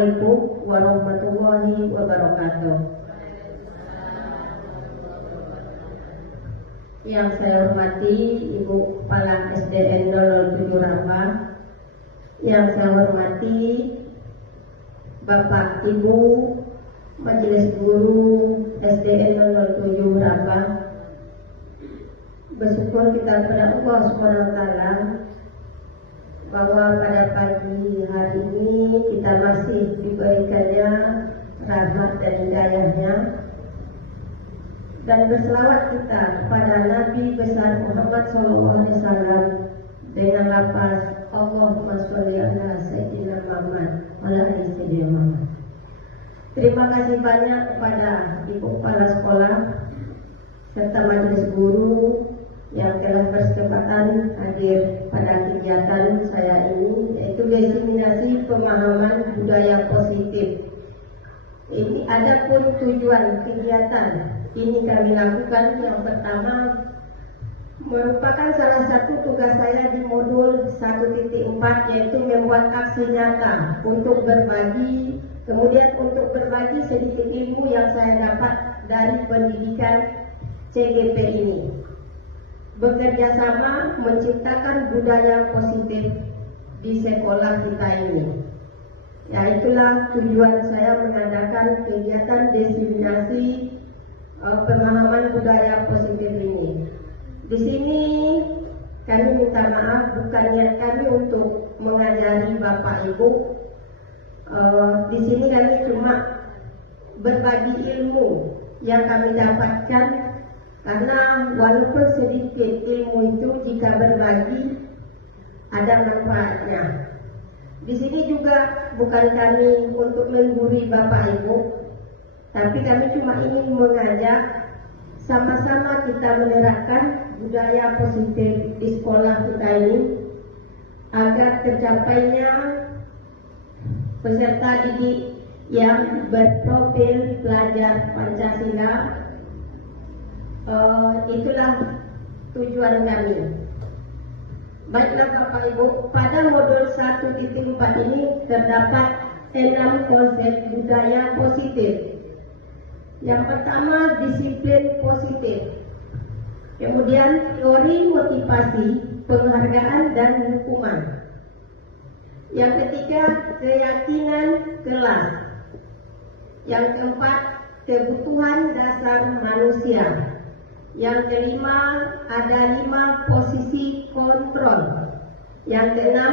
Assalamualaikum warahmatullahi wabarakatuh. Yang saya hormati Ibu Kepala SDN 007 Rambah, yang saya hormati Bapak Ibu Majelis Guru SDN 007 Rambah. Bersyukur kita kepada Allah SWT bahwa pada pagi hari ini kita masih diberikannya rahmat dan hidayahnya, dan berselawat kita kepada Nabi besar Muhammad SAW dengan lafaz Allahumma sholli ala Sayyidina Muhammad wa ala ali Sayyidina Muhammad. Terima kasih banyak kepada Ibu Kepala Sekolah serta Majelis Guru yang telah berkesempatan hadir pada kegiatan saya ini, yaitu diseminasi pemahaman budaya positif. Ini ada pun tujuan kegiatan ini kami lakukan. Yang pertama merupakan salah satu tugas saya di modul 1.4, yaitu membuat aksi nyata untuk berbagi, kemudian untuk berbagi sedikit ilmu yang saya dapat dari pendidikan CGP ini. Bekerja sama menciptakan budaya positif di sekolah kita ini. Ya, itulah tujuan saya mengadakan kegiatan diseminasi pemahaman budaya positif ini. Di sini kami minta maaf, bukan niat kami untuk mengajari Bapak Ibu. Di sini kami cuma berbagi ilmu yang kami dapatkan. Karena walaupun sedikit ilmu itu, jika berbagi ada manfaatnya. Di sini juga bukan kami untuk menggurui Bapak Ibu, tapi kami cuma ingin mengajak sama-sama kita menerapkan budaya positif di sekolah kita ini agar tercapainya peserta didik yang berprofil pelajar Pancasila. Itulah tujuan kami. Baiklah Bapak Ibu, pada modul 1.4 ini terdapat 6 konsep budaya positif. Yang pertama, disiplin positif. Kemudian teori motivasi, penghargaan dan hukuman. Yang ketiga, keyakinan kelas. Yang keempat, kebutuhan dasar manusia. Yang kelima, ada 5 posisi kontrol. Yang keenam,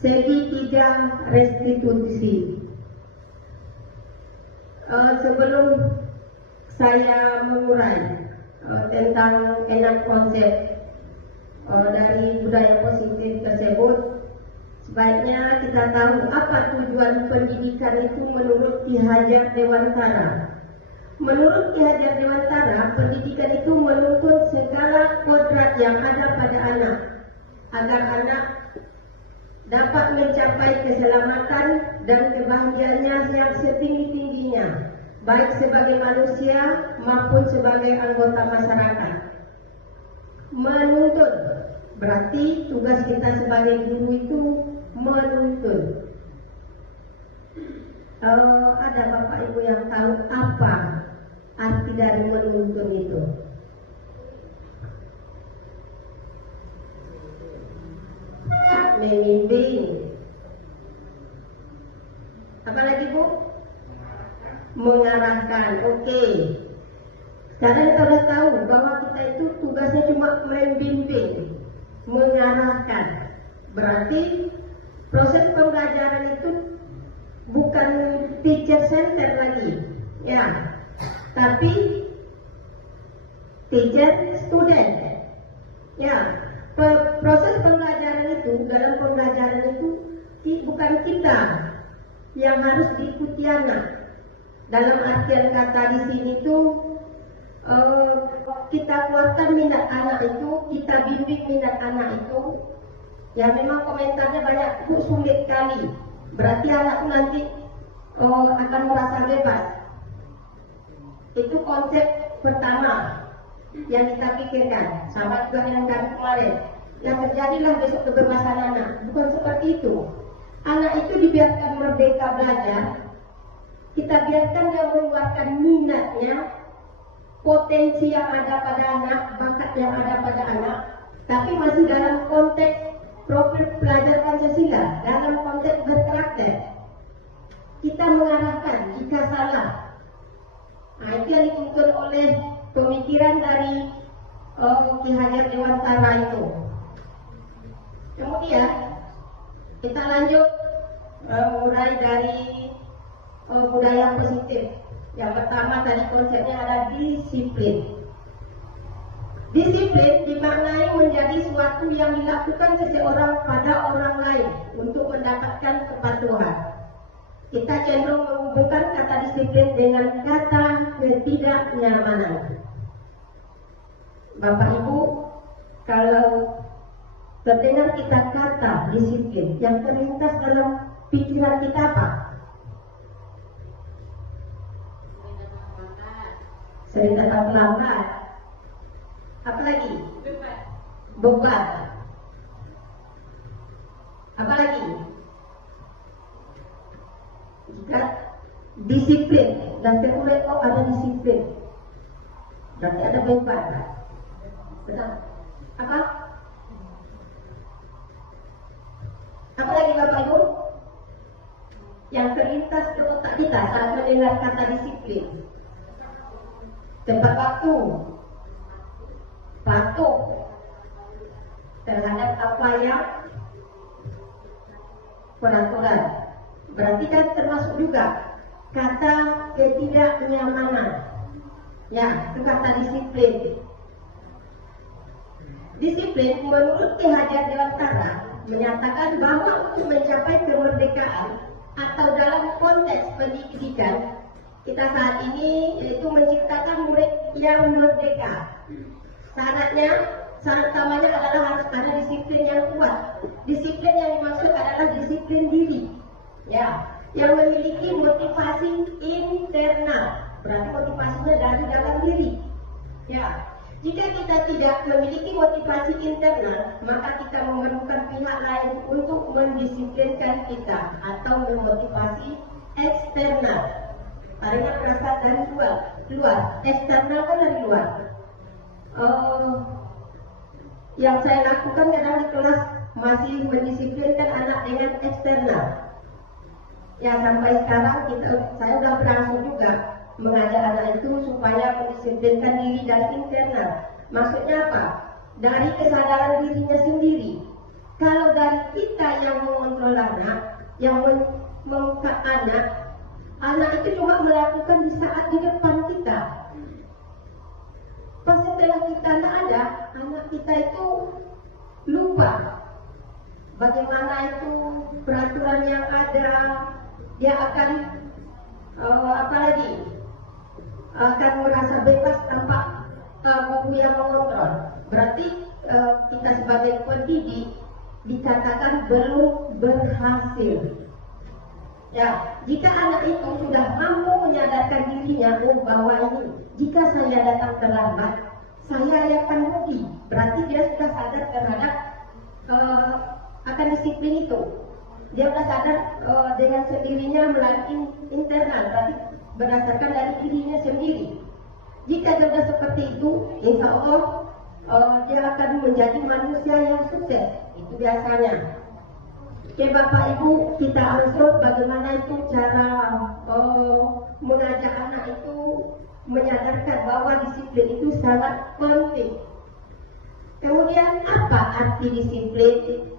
segitiga restitusi. Sebelum saya mengurai tentang 6 konsep dari budaya positif tersebut, sebaiknya kita tahu apa tujuan pendidikan itu menurut Ki Hajar Dewantara. Menurut Ki Hajar Dewantara, pendidikan itu menuntut segala kodrat yang ada pada anak, agar anak dapat mencapai keselamatan dan kebahagiaannya yang setinggi-tingginya, baik sebagai manusia maupun sebagai anggota masyarakat. Menuntut berarti tugas kita sebagai guru itu menuntut. Ada Bapak Ibu yang tahu apa arti dari menuntun itu? Membimbing. Apa lagi Bu? Mengarahkan. Oke. Sekarang kita sudah tahu bahwa kita itu tugasnya cuma membimbing, mengarahkan. Berarti proses pembelajaran itu bukan teacher center lagi, ya, tapi teacher student. Ya, proses pembelajaran itu, dalam pembelajaran itu bukan kita yang harus diikuti anak. Dalam artian kata di sini tuh kita kuatkan minat anak itu, kita bimbing minat anak itu. Ya memang komentarnya banyak, itu sulit kali. Berarti anak itu nanti akan merasa bebas. Itu konsep pertama yang kita pikirkan, sama juga dengan kami kemarin. Yang terjadilah besok kebebasan anak, bukan seperti itu. Anak itu dibiarkan merdeka belajar, kita biarkan dia mengeluarkan minatnya, potensi yang ada pada anak, bakat yang ada pada anak, tapi masih dalam konteks profil pelajar Pancasila, dalam konteks berkarakter. Kita mengarahkan jika salah. Nah, itu yang dituntut oleh pemikiran dari Ki Hajar Dewantara itu. Kemudian kita lanjut mulai dari budaya positif. Yang pertama tadi konsepnya ada disiplin. Disiplin dimaknai menjadi suatu yang dilakukan seseorang pada orang lain untuk mendapatkan kepatuhan. Kita cenderung menghubungkan kata disiplin dengan kata ketidaknyamanan. Bapak Ibu, kalau terdengar kita kata disiplin, yang terlintas dalam pikiran kita apa? Sering datang terlambat. Apa lagi? Beban. Apa lagi? Jika disiplin dan terurai, oh ada disiplin, berarti ada beban. Benar? Apa? Apa lagi Bapak Ibu? Yang terlintas ke otak kita saat mendengar kata disiplin. Tepat waktu, patuh terhadap apa yang peraturan. Berarti kan termasuk juga kata ketidaknyamanan. Ya, itu kata disiplin. Disiplin menurut Ki Hajar Dewantara menyatakan bahwa untuk mencapai kemerdekaan atau dalam konteks pendidikan kita saat ini yaitu menciptakan murid yang merdeka. Syarat utamanya adalah harus ada disiplin yang kuat. Disiplin yang dimaksud adalah disiplin diri, ya, yang memiliki motivasi internal. Berarti motivasinya dari dalam diri, ya. Jika kita tidak memiliki motivasi internal, maka kita memerlukan pihak lain untuk mendisiplinkan kita atau memotivasi eksternal. Adanya berasal dari luar, eksternal kan dari luar. Yang saya lakukan kadang di kelas masih mendisiplinkan anak dengan eksternal. Ya sampai sekarang saya sudah berlangsung juga mengajar anak itu supaya mendisiplinkan diri dari internal. Maksudnya apa? Dari kesadaran dirinya sendiri. Kalau dari kita yang mengontrol anak, yang mengungkap anak itu cuma melakukan di saat di depan kita. Pas setelah kita tidak ada, anak kita itu lupa bagaimana itu peraturan yang ada. Dia akan akan merasa bebas tanpa guru yang mengontrol. Berarti kita sebagai pendidik dikatakan belum berhasil. Ya, jika anak itu sudah mampu menyadarkan dirinya bahwa ini, jika saya datang terlambat, saya akan rugi. Berarti dia sudah sadar terhadap akan disiplin itu. Dia sudah sadar dengan sendirinya melalui internal, berarti berdasarkan dari dirinya sendiri. Jika dia sudah seperti itu, insya Allah dia akan menjadi manusia yang sukses. Itu biasanya. Oke Bapak Ibu, kita ansur bagaimana itu cara mengajak anak itu menyadarkan bahwa disiplin itu sangat penting. Kemudian apa arti disiplin?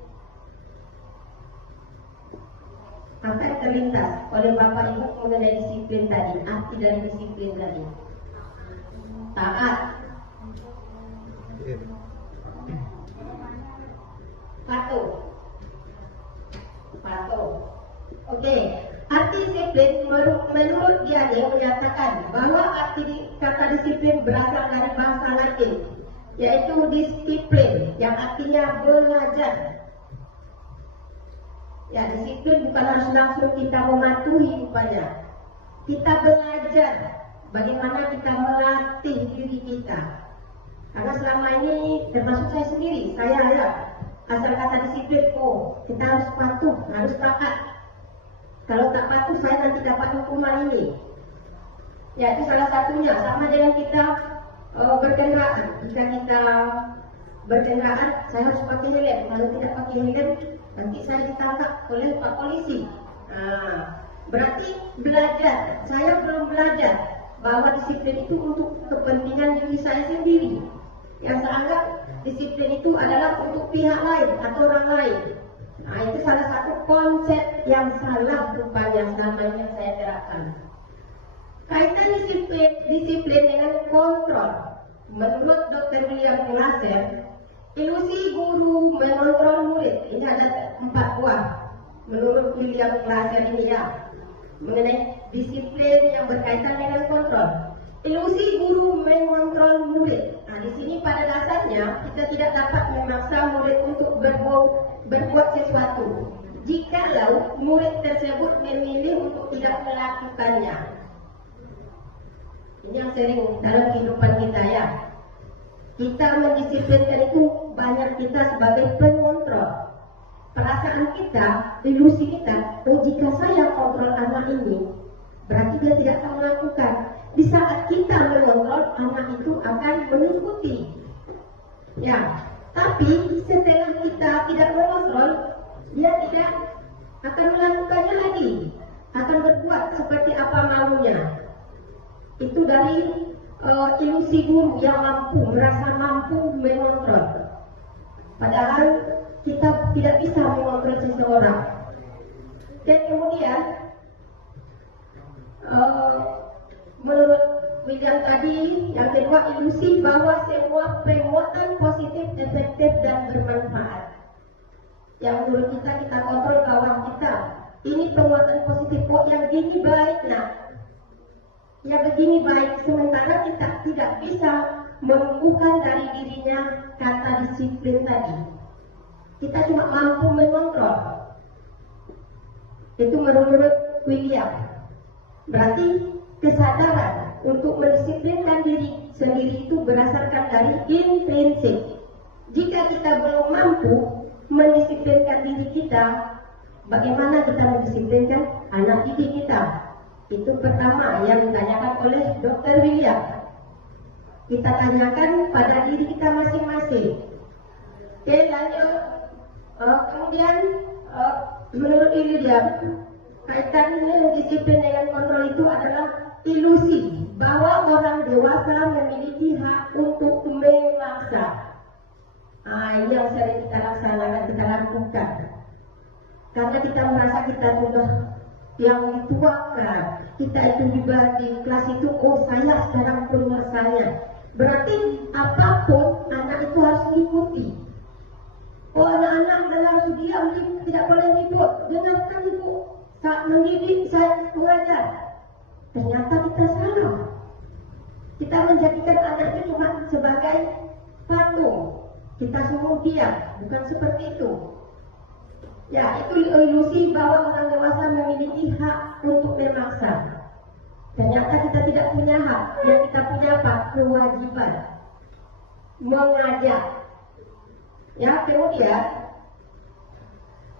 Apa yang terlintas oleh Bapak Ibu mengenai disiplin tadi? Arti dari disiplin tadi? Taat, patuh. Oke, arti disiplin menurut dia menyatakan bahwa arti kata disiplin berasal dari bahasa Latin, yaitu disiplin yang artinya belajar. Ya, disiplin bukan harus langsung kita mematuhi rupanya. Kita belajar bagaimana kita melatih diri kita. Karena selama ini termasuk saya sendiri, saya asal kata disiplin, oh kita harus patuh, harus taat. Kalau tak patuh saya nanti dapat hukuman ini. Ya itu salah satunya. Sama dengan kita berkendaraan. Jika kita berkendaraan, saya harus pakai helm. Kalau tidak pakai helm, nanti saya ditangkap oleh Pak Polisi. Berarti belajar. Saya belum belajar bahwa disiplin itu untuk kepentingan diri saya sendiri. Yang saya anggap disiplin itu adalah untuk pihak lain atau orang lain. Itu salah satu konsep yang salah rupanya selama ini saya terapkan. Kaitan disiplin dengan kontrol. Menurut Dr. William Glasser, ilusi guru mengontrol murid. Ini ada 4 buah. Menurut William Glasser ini ya, mengenai disiplin yang berkaitan dengan kontrol. Ilusi guru mengontrol murid. Di sini pada dasarnya kita tidak dapat memaksa murid untuk berbuat sesuatu jikalau murid tersebut memilih untuk tidak melakukannya. Ini yang sering dalam kehidupan kita ya. Kita mendisiplinkan itu banyak kita sebagai pengontrol. Perasaan kita, ilusi kita, jika saya kontrol anak ini, berarti dia tidak akan melakukan. Di saat kita mengontrol, anak itu akan mengikuti. Ya, tapi setelah kita tidak mengontrol, dia tidak akan melakukannya lagi, akan berbuat seperti apa maunya. Itu dari ilusi guru yang merasa mampu mengontrol. Padahal kita tidak bisa mengontrol seseorang. Dan kemudian menurut William tadi, yang kedua, ilusi bahwa semua penguatan positif, efektif dan bermanfaat. Yang menurut kita kontrol kawan kita. Ini penguatan positif, kok yang gini baik nak, ya begini baik. Sementara kita tidak bisa menumbuhkan dari dirinya kata disiplin tadi. Kita cuma mampu mengontrol. Itu menurut William. Berarti kesadaran untuk mendisiplinkan diri sendiri itu berdasarkan dari intrinsik. Jika kita belum mampu mendisiplinkan diri kita, bagaimana kita mendisiplinkan anak didik kita? Itu pertama yang ditanyakan oleh Dr. William. Kita tanyakan pada diri kita masing-masing. Oke, lanjut. Kemudian menurut William, kaitannya disiplin dengan kontrol itu adalah ilusi bahwa orang dewasa memiliki hak untuk memaksa. Ini yang sering kita laksanakan, kita lakukan. Karena kita merasa kita sudah yang dituakan, kita itu juga di kelas itu, oh saya sekarang penguasanya. Berarti apapun anak itu harus mengikuti. Oh anak-anak harus diam, tidak boleh ribut. Dengarkan ibu saat mendidik, saya mengajar. Ternyata kita salah. Kita menjadikan anak itu cuma sebagai patung. Kita semua diam, bukan seperti itu. Ya, itu ilusi bahwa orang dewasa memiliki hak untuk memaksa. Ternyata kita tidak punya hak. Yang kita punya apa? Kewajiban mengajak. Ya, kemudian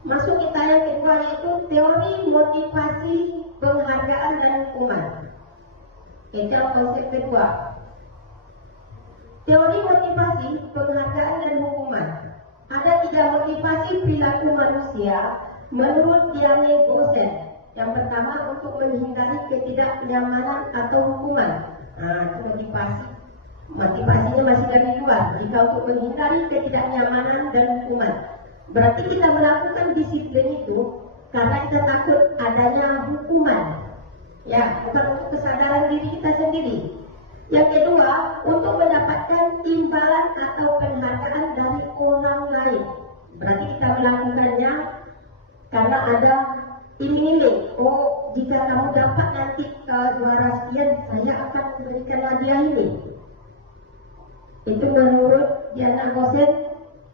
masuk kita yang kedua, yaitu teori motivasi, penghargaan dan hukuman. Itu konsep kedua. Teori motivasi, penghargaan dan hukuman. Ada 3 motivasi perilaku manusia menurut Diane Gosen. Yang pertama, untuk menghindari ketidaknyamanan atau hukuman. Itu motivasi. Motivasinya masih dari luar. Jika untuk menghindari ketidaknyamanan dan hukuman, berarti kita melakukan disiplin itu karena kita takut adanya hukuman. Ya, bukan untuk kesadaran diri kita sendiri. Yang kedua, untuk mendapatkan imbalan atau penghargaan dari orang lain. Berarti kita melakukannya karena ada iming-iming. Oh, jika kamu dapat nanti juara sekian, saya akan memberikan hadiah ini. Itu menurut Diana Gosen,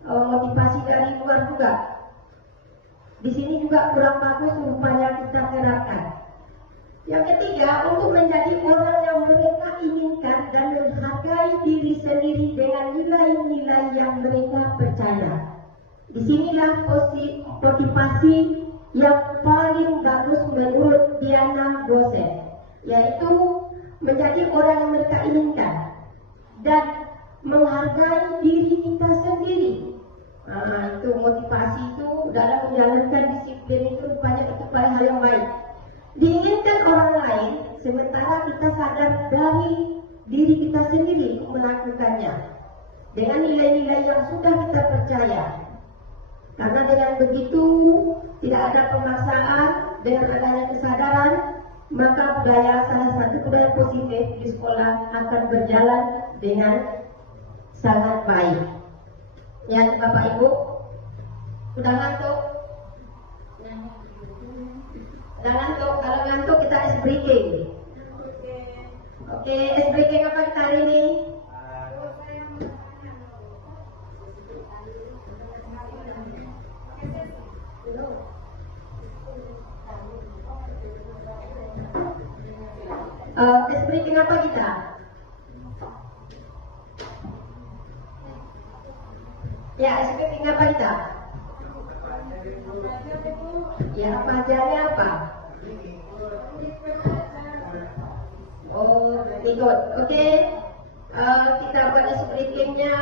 motivasi dari luar juga. Di sini juga kurang bagus rupanya kita terapkan. Yang ketiga, untuk menjadi orang yang mereka inginkan dan menghargai diri sendiri dengan nilai-nilai yang mereka percaya. Disinilah motivasi yang paling bagus menurut Diana Gosen, yaitu menjadi orang yang mereka inginkan dan menghargai diri kita sendiri. Itu motivasi itu dalam menjalankan disiplin itu rupanya itu paling hal yang baik. Diinginkan orang lain, sementara kita sadar dari diri kita sendiri melakukannya dengan nilai-nilai yang sudah kita percaya. Karena dengan begitu tidak ada pemaksaan, dengan adanya kesadaran, maka salah satu budaya positif di sekolah akan berjalan dengan sangat baik. Ya, Bapak Ibu, sudah ngantuk? Sudah ngantuk? Kalau ngantuk kita ice breaking. Oke, ice breaking apa kita hari ini? Ice breaking apa kita? Ya, ice breaking apa kita? Ya, pelajarannya apa? Oh, ikut. Oke. Kita buat ice breakingnya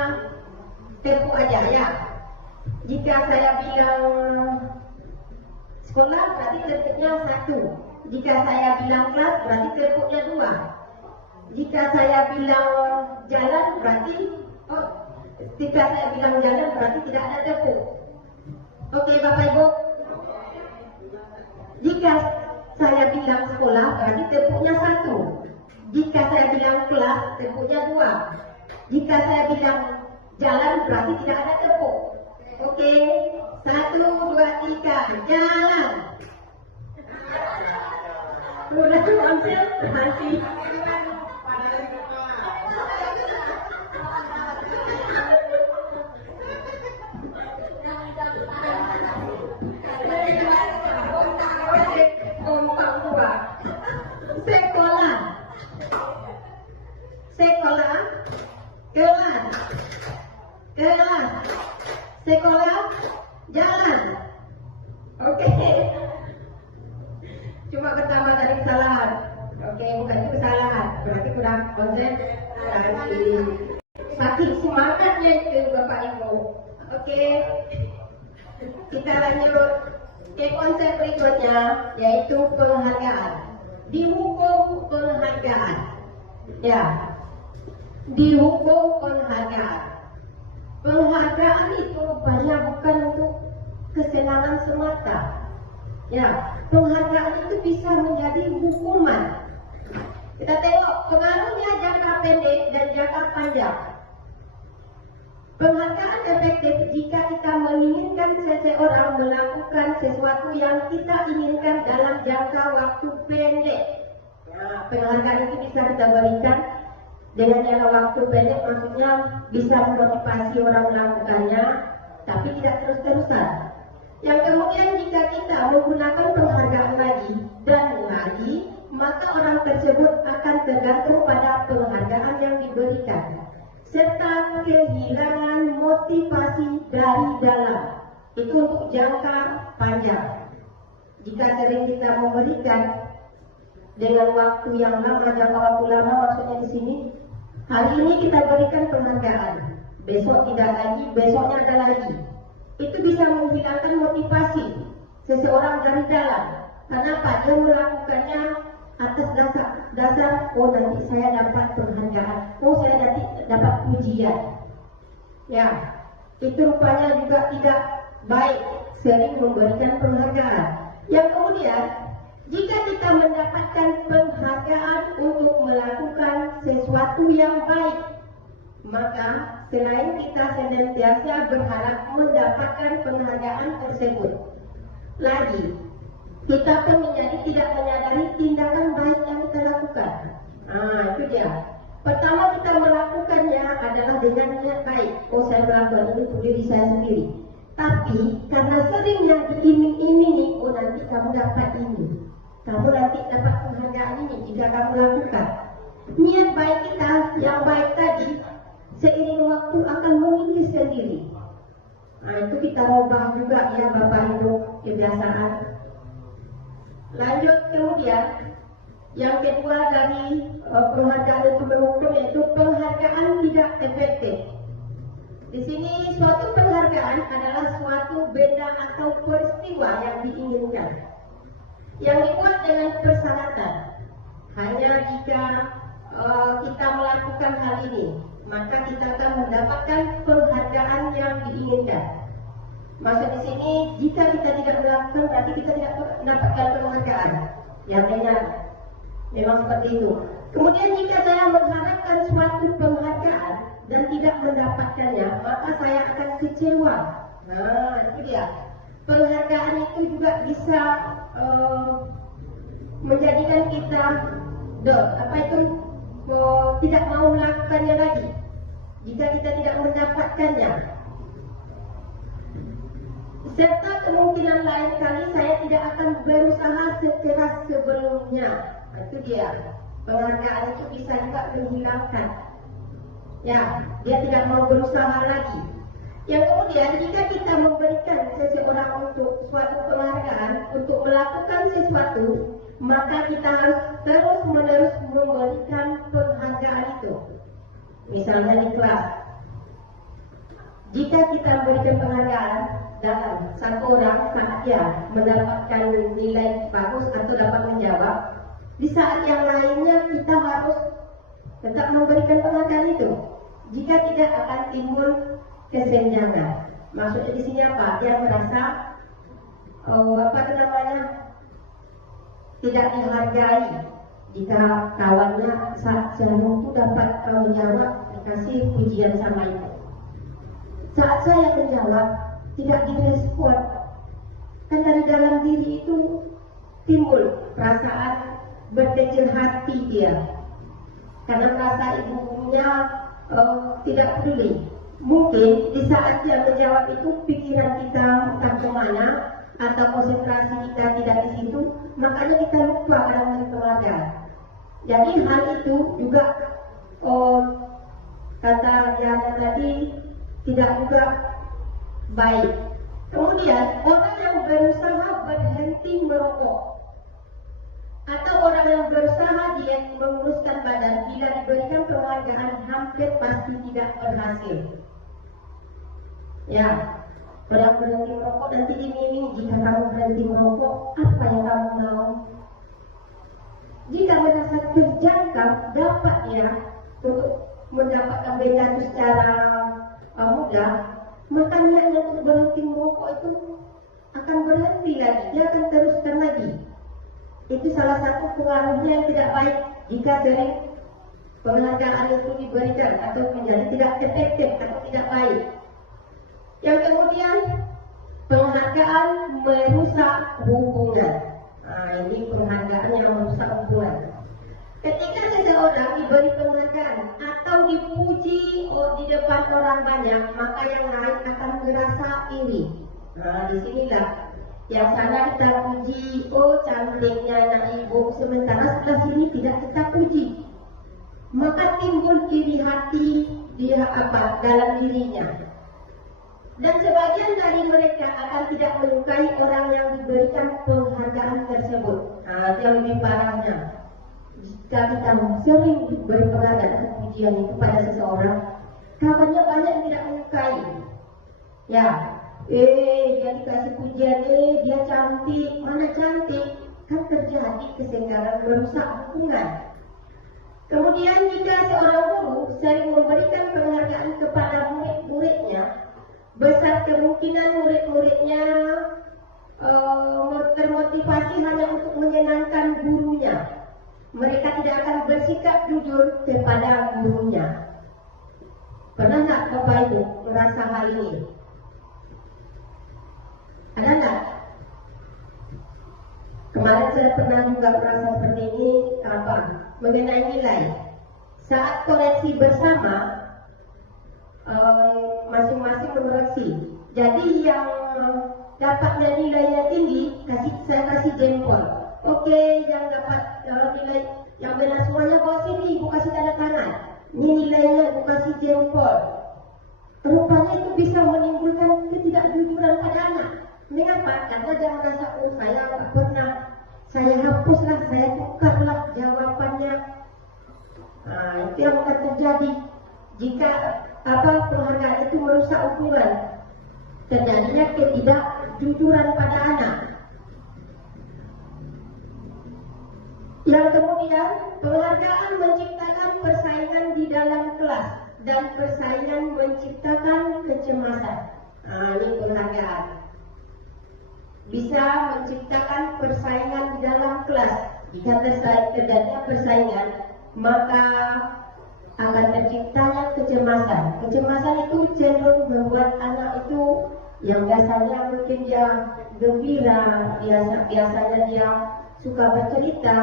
tepuk aja ya. Jika saya bilang sekolah berarti tepuknya 1. Jika saya bilang kelas berarti tepuknya 2. Jika saya bilang jalan berarti jika saya bilang jalan berarti tidak ada tepuk. Oke, Bapak Ibu. Jika saya bilang sekolah berarti tepuknya 1. Jika saya bilang kelas tepuknya 2. Jika saya bilang jalan berarti tidak ada tepuk. Oke, 1, 2, 3, jalan. Udah konsentrasi. Sekolah, kelas, sekolah, jalan. Oke. Cuma pertama tadi kesalahan. Oke, bukan itu kesalahan. Berarti kurang konsentrasi. Saking semangatnya itu Bapak Ibu. Oke. Kita lanjut ke konsep berikutnya, yaitu penghargaan. Dihukum penghargaan. Ya. Dihukum penghargaan. Penghargaan itu banyak bukan untuk kesenangan semata. Ya, penghargaan itu bisa menjadi hukuman. Kita tengok pengaruhnya jangka pendek dan jangka panjang. Penghargaan efektif jika kita menginginkan seseorang melakukan sesuatu yang kita inginkan dalam jangka waktu pendek. Nah, penghargaan itu bisa kita berikan dengan jangka waktu pendek, maksudnya bisa memotivasi orang melakukannya, tapi tidak terus-terusan. Yang kemudian jika kita menggunakan penghargaan lagi dan lagi, maka orang tersebut akan tergantung pada penghargaan yang diberikan, serta kehilangan motivasi dari dalam. Itu untuk jangka panjang. Jika sering kita memberikan dengan waktu yang lama, jangka waktu lama maksudnya di sini, hari ini kita berikan penghargaan, besok tidak lagi, besoknya ada lagi. Itu bisa menghilangkan motivasi seseorang dari dalam. Kenapa? Dia melakukannya atas dasar nanti saya dapat penghargaan, saya nanti dapat pujian. Ya, itu rupanya juga tidak baik sering memberikan penghargaan. Yang kemudian, jika kita mendapatkan penghargaan untuk melakukan sesuatu yang baik, maka selain kita senantiasa berharap mendapatkan penghargaan tersebut, lagi kita pun tidak menyadari tindakan baik yang kita lakukan. Itu dia. Pertama kita melakukannya adalah dengan niat baik. Saya melakukan ini untuk diri saya sendiri. Tapi karena sering yang diiming-imingi, nanti kamu dapat ini, kamu nanti dapat penghargaan ini jika kamu lakukan. Niat baik kita yang baik tadi seiring waktu akan mengikis sendiri. Nah, itu kita rubah juga ya Bapak Ibu kebiasaan. Lanjut kemudian yang kedua dari penghargaan itu berhukum yaitu penghargaan tidak efektif. Di sini suatu penghargaan adalah suatu benda atau peristiwa yang diinginkan, yang dibuat dengan persyaratan. Hanya jika kita melakukan hal ini, maka kita akan mendapatkan penghargaan yang diinginkan. Maksud di sini, jika kita tidak melakukan, berarti kita tidak mendapatkan penghargaan. Yang benar, memang seperti itu. Kemudian jika saya mengharapkan suatu penghargaan dan tidak mendapatkannya, maka saya akan kecewa. Nah, itu dia. Penghargaan itu juga bisa menjadikan kita tidak mau melakukannya lagi jika kita tidak mendapatkannya. Serta kemungkinan lain kali saya tidak akan berusaha sekeras sebelumnya. Itu dia. Penghargaan itu bisa juga menghilangkan. Ya, dia tidak mau berusaha lagi. Yang kemudian jika kita memberikan seseorang untuk suatu penghargaan untuk melakukan sesuatu, maka kita harus terus-menerus memberikan penghargaan itu. Misalnya di kelas, jika kita memberikan penghargaan dalam satu orang saat dia mendapatkan nilai bagus atau dapat menjawab, di saat yang lainnya kita harus tetap memberikan penghargaan itu. Jika tidak akan timbul kesenjangan. Maksudnya di sini apa? Dia merasa tidak dihargai jika kawannya saat jalan itu dapat menjawab dikasih pujian sama itu. Saat saya menjawab tidak direspon, kan dari dalam diri itu timbul perasaan berkecil hati dia karena merasa ibunya tidak peduli. Mungkin di saat dia menjawab itu pikiran kita entah kemana atau konsentrasi kita tidak di situ, makanya kita lupa dalam penghargaan. Jadi hal itu juga kata yang tadi tidak juga baik. Kemudian orang yang berusaha berhenti merokok atau orang yang berusaha diet menguruskan badan, bila diberikan penghargaan hampir pasti tidak berhasil. Ya, orang berhenti merokok nanti diiming, jika kamu berhenti merokok, apa yang kamu mau? Jika merasa terjangkau dapat ya untuk mendapatkan benda itu secara mudah, maka niatnya untuk berhenti merokok itu akan berhenti lagi, dia akan teruskan lagi. Itu salah satu pengaruhnya yang tidak baik jika sering penghargaan itu diberikan atau menjadi tidak efektif atau tidak baik. Yang kemudian penghargaan merusak hubungan. Nah, ini penghargaan yang merusak hubungan. Ketika seseorang diberi penghargaan atau dipuji di depan orang banyak, maka yang lain akan merasa iri. Nah, disinilah yang sana kita puji, oh cantiknya anak ibu, sementara sebelah sini tidak kita puji, maka timbul iri hati dalam dirinya. Dan sebagian dari mereka akan tidak menyukai orang yang diberikan penghargaan tersebut. Nah, yang lebih parahnya, jika kita sering beri penghargaan atau pujian itu pada seseorang, kawannya banyak yang tidak menyukai. Ya, dia dikasih pujian, dia cantik, mana cantik, kan terjadi kesenggangan merusak hubungan. Kemudian jika seorang guru sering memberikan penghargaan kepada murid-muridnya, besar kemungkinan murid-muridnya termotivasi hanya untuk menyenangkan gurunya. Mereka tidak akan bersikap jujur kepada gurunya. Pernah tak Bapak Ibu merasa hal ini? Ada tak? Kemarin saya pernah juga merasa seperti ini mengenai nilai. Saat koreksi bersama, masing-masing mengoreksi. Jadi yang dapatnya nilainya tinggi, saya kasih jempol. Oke, yang dapat nilai yang benar semuanya bawa sini, ibu kasih tanda tangan. Ini nilainya, ibu kasih jempol. Rupanya itu bisa menimbulkan ketidakpuasan Mengapa? Karena dia merasa, oh saya nggak pernah, saya hapuslah, saya tukarlah jawabannya. Nah, itu yang akan terjadi jika penghargaan itu merusak hubungan. Terjadinya ketidakjujuran pada anak. Yang kemudian, penghargaan menciptakan persaingan di dalam kelas dan persaingan menciptakan kecemasan. Nah, ini penghargaan. Bisa menciptakan persaingan di dalam kelas. Jika terjadinya persaingan, maka akan terciptanya kecemasan. Kecemasan itu cenderung membuat anak itu yang biasanya mungkin dia gembira, biasanya dia suka bercerita,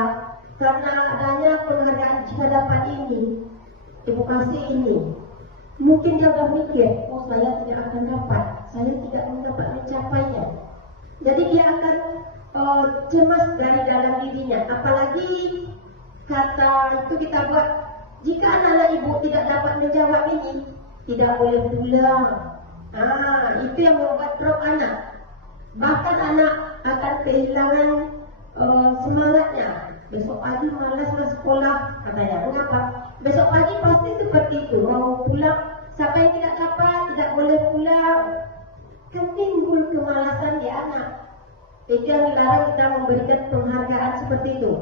karena adanya penghargaan jika dapat ini, edukasi ini, mungkin dia sudah mikir, oh saya tidak akan dapat, saya tidak dapat mencapainya. Jadi dia akan cemas dari dalam dirinya. Apalagi kata itu kita buat, jika anak ibu tidak dapat menjawab ini, tidak boleh pulang. Itu yang membuat drop anak. Bahkan anak akan kehilangan semangatnya. Besok pagi malaslah sekolah, katanya. Mengapa? Besok pagi pasti seperti itu, mau pulang. Siapa yang tidak dapat, tidak boleh pulang, kan timbul kemalasan di anak. Itu yang dilarang kita memberikan penghargaan seperti itu.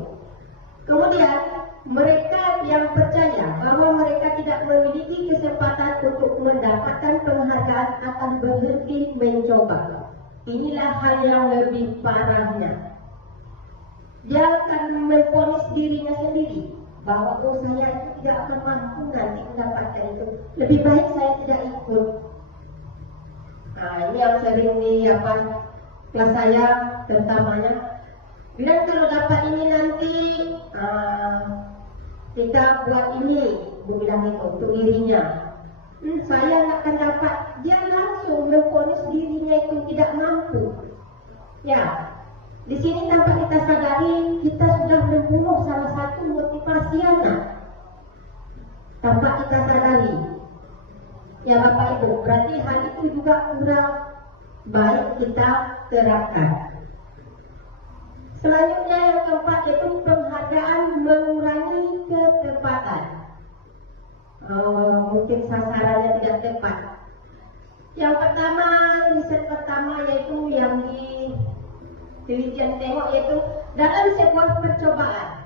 Kemudian mereka yang percaya bahwa mereka tidak memiliki kesempatan untuk mendapatkan penghargaan akan berhenti mencoba. Inilah hal yang lebih parahnya. Dia akan memvonis dirinya sendiri bahwa oh saya tidak akan mampu nanti mendapatkan itu. Lebih baik saya tidak ikut. Ini yang sering di kelas saya terutamanya. Bilang kalau dapat ini nanti kita buat ini, Bu bilang itu untuk dirinya. Saya nggak akan dapat. Dia langsung memvonis dirinya itu tidak mampu. Ya. Di sini tanpa kita sadari, kita sudah membunuh salah satu motivasi anak. Tanpa kita sadari. Ya Bapak Ibu, berarti hal itu juga kurang baik kita terapkan. Selanjutnya yang keempat yaitu penghargaan mengurangi ketepatan. Mungkin sasarannya tidak tepat. Yang pertama, riset pertama yaitu yang di penelitian tengok, yaitu dalam sebuah percobaan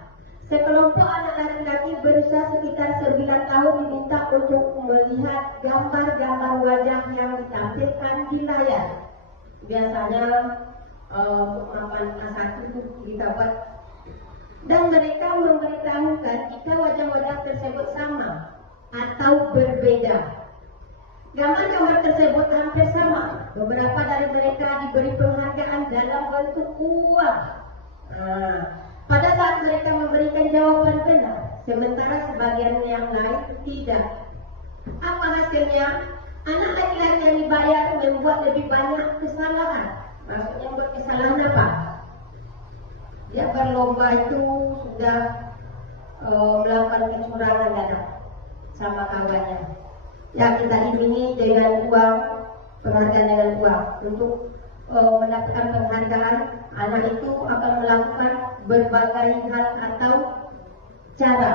sekelompok anak laki-laki berusia sekitar 9 tahun diminta untuk melihat gambar-gambar wajah yang ditampilkan di layar. Biasanya papan A1 itu kita buat, dan mereka memberitahukan jika wajah-wajah tersebut sama atau berbeda. Gambar-gambar tersebut hampir sama. Beberapa dari mereka diberi penghargaan dalam bentuk uang. Pada saat mereka memberikan jawaban benar, sementara sebagian yang lain tidak. Apa hasilnya? Anak laki-laki yang dibayar membuat lebih banyak kesalahan. Maksudnya buat kesalahan apa? Dia berlomba itu sudah melakukan kecurangan sama kawannya. Ya kita imini dengan uang, penghargaan dengan uang. Untuk mendapatkan penghargaan, anak itu akan melakukan berbagai hal atau cara.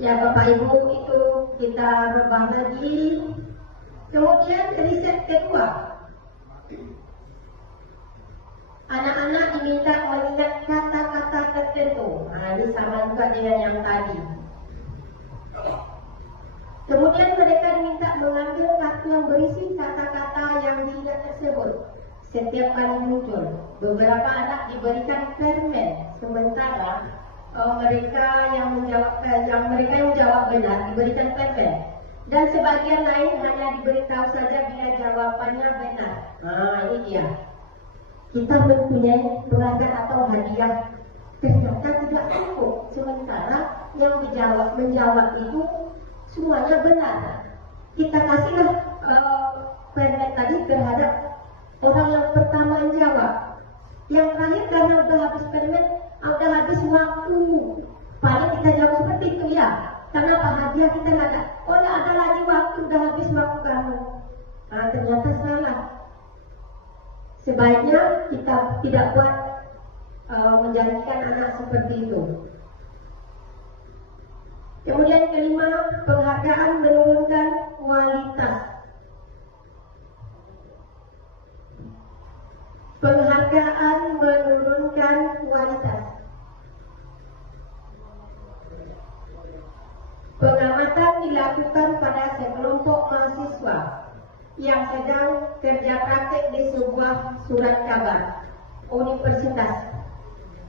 Ya Bapak Ibu, itu kita rubah lagi. Kemudian riset kedua, anak-anak diminta mengingat kata-kata tertentu. Ini sama juga dengan yang tadi. Kemudian mereka diminta mengambil kartu yang berisi kata-kata yang diingat tersebut setiap kali muncul. Beberapa anak diberikan permen, sementara mereka yang menjawab benar diberikan permen, dan sebagian lain hanya diberitahu saja bila jawabannya benar. Ini dia. Kita mempunyai penghargaan atau hadiah, ternyata tidak cukup. Sementara yang menjawab itu semuanya benar. Kita kasihlah permen tadi terhadap orang yang pertama yang jawab. Yang terakhir karena udah habis permen, udah habis waktu. Paling kita jawab seperti itu ya. Karena hadiah kita nggak ada. Oh nggak ada lagi waktu, udah habis waktu kamu. Ternyata salah. sebaiknya kita tidak buat menjanjikan anak seperti itu. Kemudian kelima, penghargaan menurunkan kualitas. Penghargaan menurunkan kualitas. Pengamatan dilakukan pada sekelompok mahasiswa yang sedang kerja praktek di sebuah surat kabar universitas.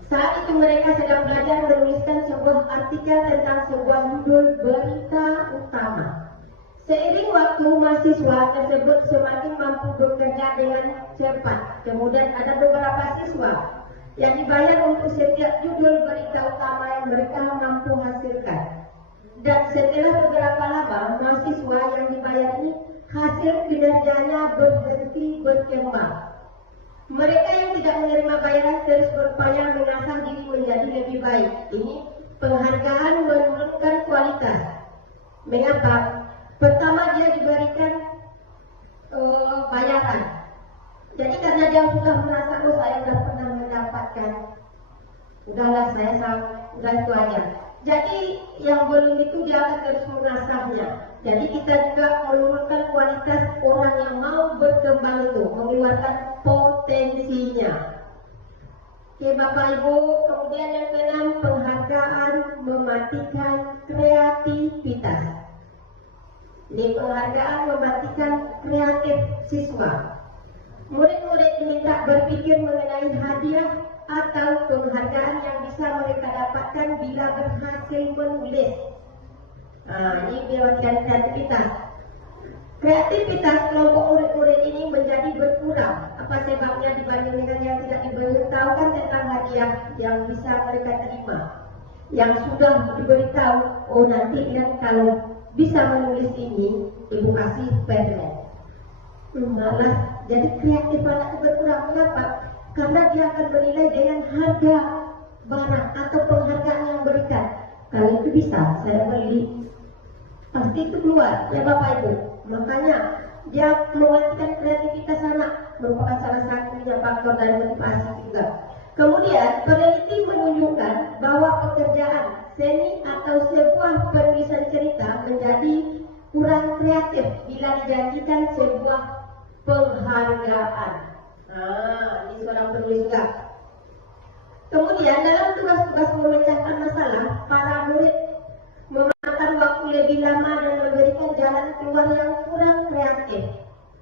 Saat itu mereka sedang belajar menuliskan sebuah artikel tentang sebuah judul berita utama. Seiring waktu, mahasiswa tersebut semakin mampu bekerja dengan cepat. Kemudian ada beberapa siswa yang dibayar untuk setiap judul berita utama yang mereka mampu hasilkan. Dan setelah beberapa lama, mahasiswa yang dibayar ini hasil kinerjanya berhenti berkembang. Mereka yang tidak menerima bayaran terus berupaya mengasah diri menjadi lebih baik. Ini penghargaan menurunkan kualitas. Mengapa? Pertama, dia diberikan bayaran. Jadi karena dia sudah merasa, oh saya sudah pernah mendapatkan, udahlah saya udah itu aja. Jadi yang belum itu dia akan terus mengasahnya. Jadi kita juga menurunkan kualitas orang yang mau berkembang itu, mengeluarkan potensinya. Oke Bapak Ibu, kemudian yang keenam, penghargaan mematikan kreativitas. Ini penghargaan mematikan kreatif siswa. Murid-murid diminta berpikir mengenai hadiah atau penghargaan yang bisa mereka dapatkan bila berhasil menulis. Ini mematikan kreativitas. Kreativitas kelompok murid-murid ini menjadi berkurang. Apa sebabnya dibanding dengan yang tidak diberitahukan tentang hadiah yang bisa mereka terima? Yang sudah diberitahu, oh nanti kan kalau bisa menulis ini, ibu kasih permen. Malah jadi kreatif anak itu berkurang. Kenapa? Karena dia akan menilai dengan harga barang atau penghargaan yang berikan. Kalau itu bisa, saya beli, pasti itu keluar, ya Bapak Ibu. Makanya dia mematikan kreativitas anak, merupakan salah satunya faktor dari motivasi juga. Kemudian peneliti menunjukkan bahwa pekerjaan seni atau sebuah penulisan cerita menjadi kurang kreatif bila dijanjikan sebuah penghargaan. Ini seorang penulis juga. Kemudian dalam tugas-tugas memecahkan masalah, para murid memakan waktu lebih lama dan memberikan jalan keluar yang kurang kreatif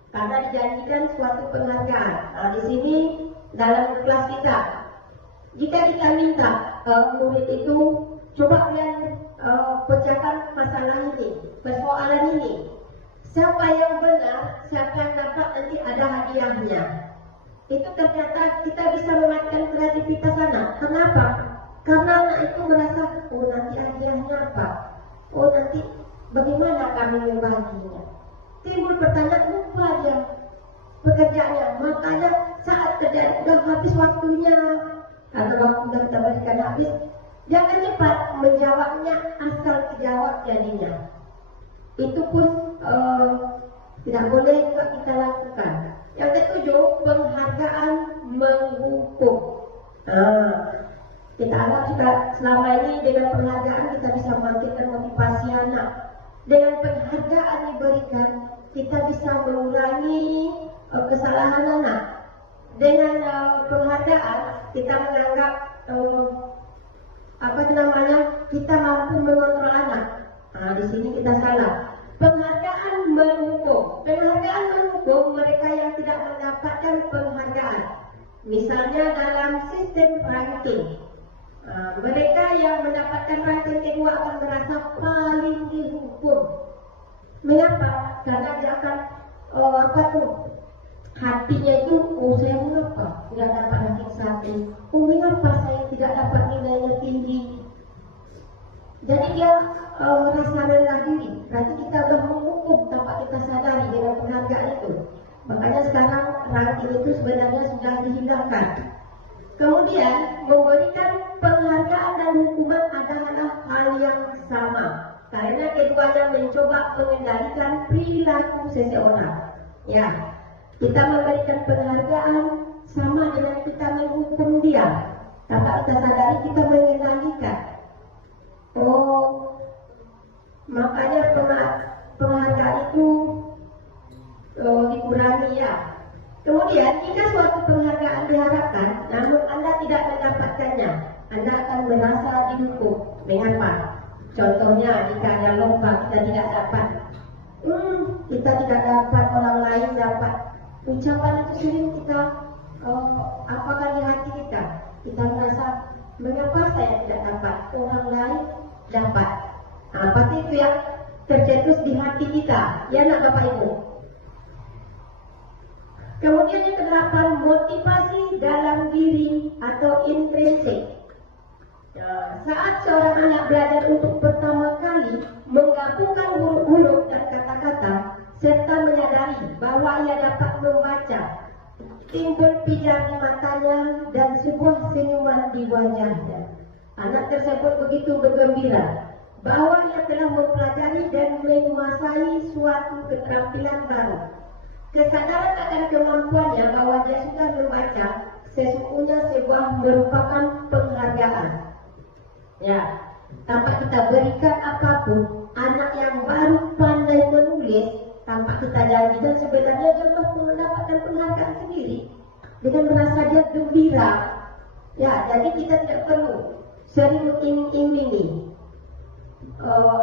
karena dijanjikan suatu penghargaan. Di sini dalam kelas kita, jika kita minta murid itu coba kalian pecahkan masalah ini, persoalan ini, siapa yang benar, siapa yang dapat nanti ada hadiahnya. Itu ternyata kita bisa mematikan kreativitas anak. Kenapa? Karena anak itu merasa, oh nanti hadiahnya apa? Oh nanti bagaimana kami membaginya? Timbul pertanyaan, lupa dia pekerjaannya. Makanya saat terjadi udah habis waktunya, atau waktu sudah kita berikan habis, jangan cepat menjawabnya, asal dijawab jadinya. Itu pun tidak boleh juga kita lakukan. Yang ketujuh, penghargaan menghukum. Kita anggap juga selama ini dengan penghargaan kita bisa membangkitkan motivasi anak. Dengan penghargaan diberikan, kita bisa mengurangi kesalahan anak. Dengan penghargaan kita menganggap kita mampu mengontrol anak. Di sini kita salah. Penghargaan menghukum. Penghargaan menghukum mereka yang tidak mendapatkan penghargaan. Misalnya dalam sistem ranking. Mereka yang mendapatkan ranking kedua akan merasa paling dihukum. Mengapa? Karena dia akan hatinya itu, oh saya mengapa tidak dapat ranking 1? Oh mengapa saya tidak dapat nilainya tinggi? Jadi dia merasa rendah diri. Berarti kita sudah menghukum tanpa kita sadari dengan penghargaan itu. Makanya sekarang ranking itu sebenarnya sudah dihilangkan. Kemudian memberikan penghargaan dan hukuman adalah hal yang sama, karena keduanya mencoba mengendalikan perilaku seseorang. Ya, kita memberikan penghargaan sama dengan kita menghukum dia. Tanpa kita sadari kita mengendalikan. Oh, makanya penghargaan itu dikurangi ya. Kemudian jika suatu penghargaan diharapkan, namun Anda tidak mendapatkannya, Anda akan merasa dihukum. Mengapa? Contohnya jika ada lomba kita tidak dapat, kita tidak dapat, orang lain dapat. Ucapan itu sering kita apakah di hati kita? Kita merasa mengapa saya tidak dapat, orang lain dapat. Pasti itu yang tercetus di hati kita, ya nak Bapak Ibu. Kemudian yang ke-8, motivasi dalam diri atau intrinsik. Saat seorang anak belajar untuk pertama kali menggabungkan huruf-huruf dan kata-kata serta menyadari bahwa ia dapat membaca, timbul pijar di matanya dan sebuah senyuman di wajahnya. Anak tersebut begitu bergembira bahwa ia telah mempelajari dan menguasai suatu keterampilan baru. Kesadaran akan kemampuannya bahwa dia sudah membaca sesungguhnya merupakan penghargaan. Ya, tanpa kita berikan apapun, anak yang baru pandai menulis tanpa kita janji, dan sebenarnya dia telah mendapatkan penghargaan sendiri dengan merasa dia gembira. Ya, jadi kita tidak perlu sering mengiming-imingi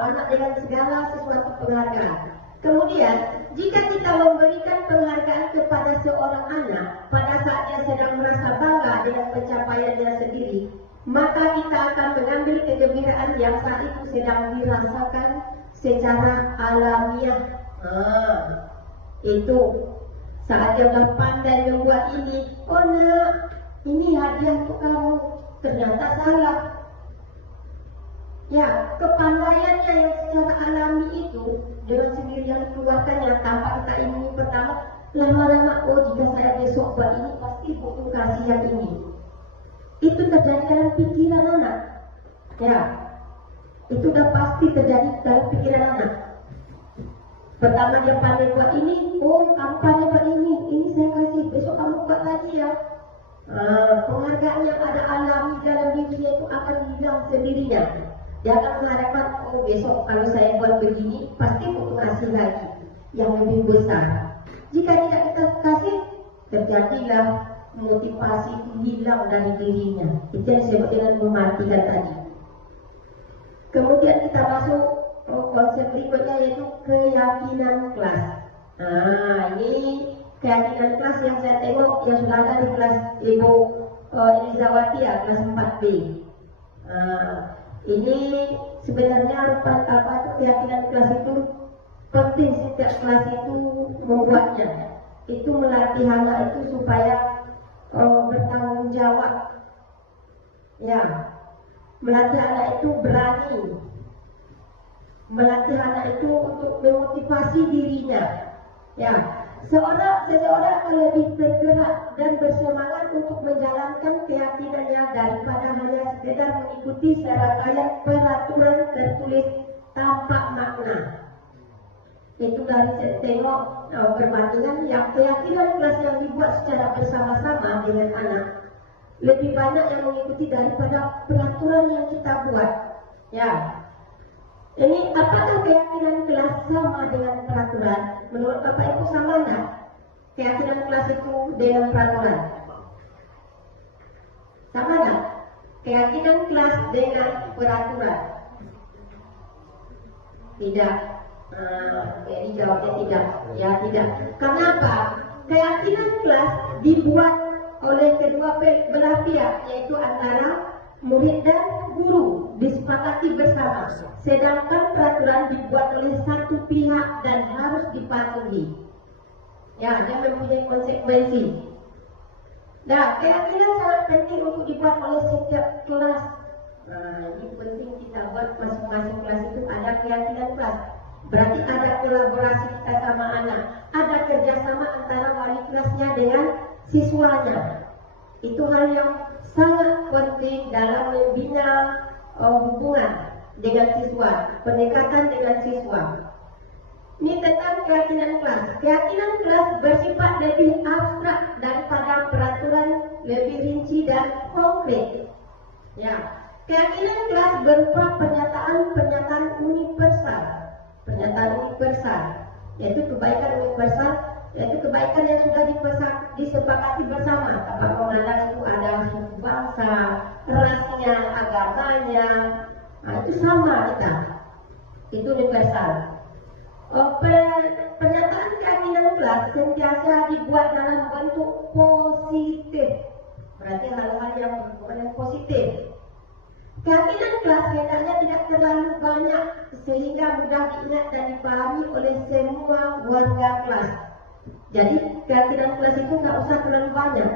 anak dengan segala sesuatu penghargaan. Kemudian, jika kita memberikan penghargaan kepada seorang anak pada saat dia sedang merasa bangga dengan pencapaian dia sendiri, maka kita akan mengambil kegembiraan yang saat itu sedang dirasakan secara alamiah. Itu saat dia sudah pandai membuat ini, oh nak, ini hadiah untuk kamu, ternyata salah. Ya, kepandaiannya yang secara alami itu dengan sendirian keluarkannya tanpa kita ingin pertama, lama-lama, oh jika saya besok buat ini pasti butuh kasih yang ini. Itu terjadi dalam pikiran anak. Ya, itu sudah pasti terjadi dalam pikiran anak. Pertama dia pandai buat ini, oh kamu pandai buat ini saya kasih, besok kamu buat lagi ya. Penghargaan yang ada alami dalam dirinya itu akan hilang sendirinya. Dia akan mengharapkan, oh besok kalau saya buat begini pasti butuh kasih lagi yang lebih besar. Jika tidak kita kasih, terjadilah motivasi itu hilang dari dirinya. Itu yang disebut dengan mematikan tadi. Kemudian kita masuk konsep berikutnya, yaitu keyakinan kelas. Ini keyakinan kelas yang saya tengok yang sudah ada di kelas Ibu Elizawati ya, kelas 4B. Ini sebenarnya keyakinan kelas itu penting, setiap kelas itu membuatnya. Itu melatih anak itu supaya bertanggung jawab. Ya, melatih anak itu berani. Melatih anak itu untuk memotivasi dirinya. Ya, seseorang akan lebih tergerak dan bersemangat untuk menjalankan keyakinannya daripada hanya sekedar mengikuti serangkaian peraturan tertulis tanpa makna. Itu dari saya tengok perbandingan yang keyakinan kelas yang dibuat secara bersama-sama dengan anak lebih banyak yang mengikuti daripada peraturan yang kita buat. Ya. Ini apakah keyakinan kelas sama dengan peraturan? Menurut Bapak Ibu sama enggak? Keyakinan kelas itu dengan peraturan? Sama enggak? Keyakinan kelas dengan peraturan? Tidak. Jadi jawabnya tidak. Ya tidak. Kenapa? Keyakinan kelas dibuat oleh kedua belah pihak, yaitu antara murid dan guru, disepakati bersama. Sedangkan peraturan dibuat oleh satu pihak dan harus dipatuhi. Ya, dia mempunyai konsekuensi. Nah, keyakinan sangat penting untuk dibuat oleh setiap kelas. Ini penting kita buat masing-masing kelas itu ada keyakinan kelas. Berarti ada kolaborasi kita sama anak, ada kerjasama antara wali kelasnya dengan siswanya. Itu hal yang sangat penting dalam membina hubungan dengan siswa, pendekatan dengan siswa. Ini tentang keyakinan kelas. Keyakinan kelas bersifat lebih abstrak daripada peraturan konkret. Ya, keyakinan kelas berupa pernyataan universal. Pernyataan universal, yaitu kebaikan universal, yaitu kebaikan yang sudah disepakati bersama. Apakah mengenal itu ada suku bangsa, rasnya, agamanya, nah, itu sama kita. Itu universal. Pernyataan keyakinan kelas sentiasa dibuat dalam bentuk positif. Berarti hal-hal yang berhubungan positif. Keyakinan kelas hendaknya tidak terlalu banyak sehingga mudah diingat dan dipahami oleh semua warga kelas. Jadi keyakinan kelas itu nggak usah terlalu banyak,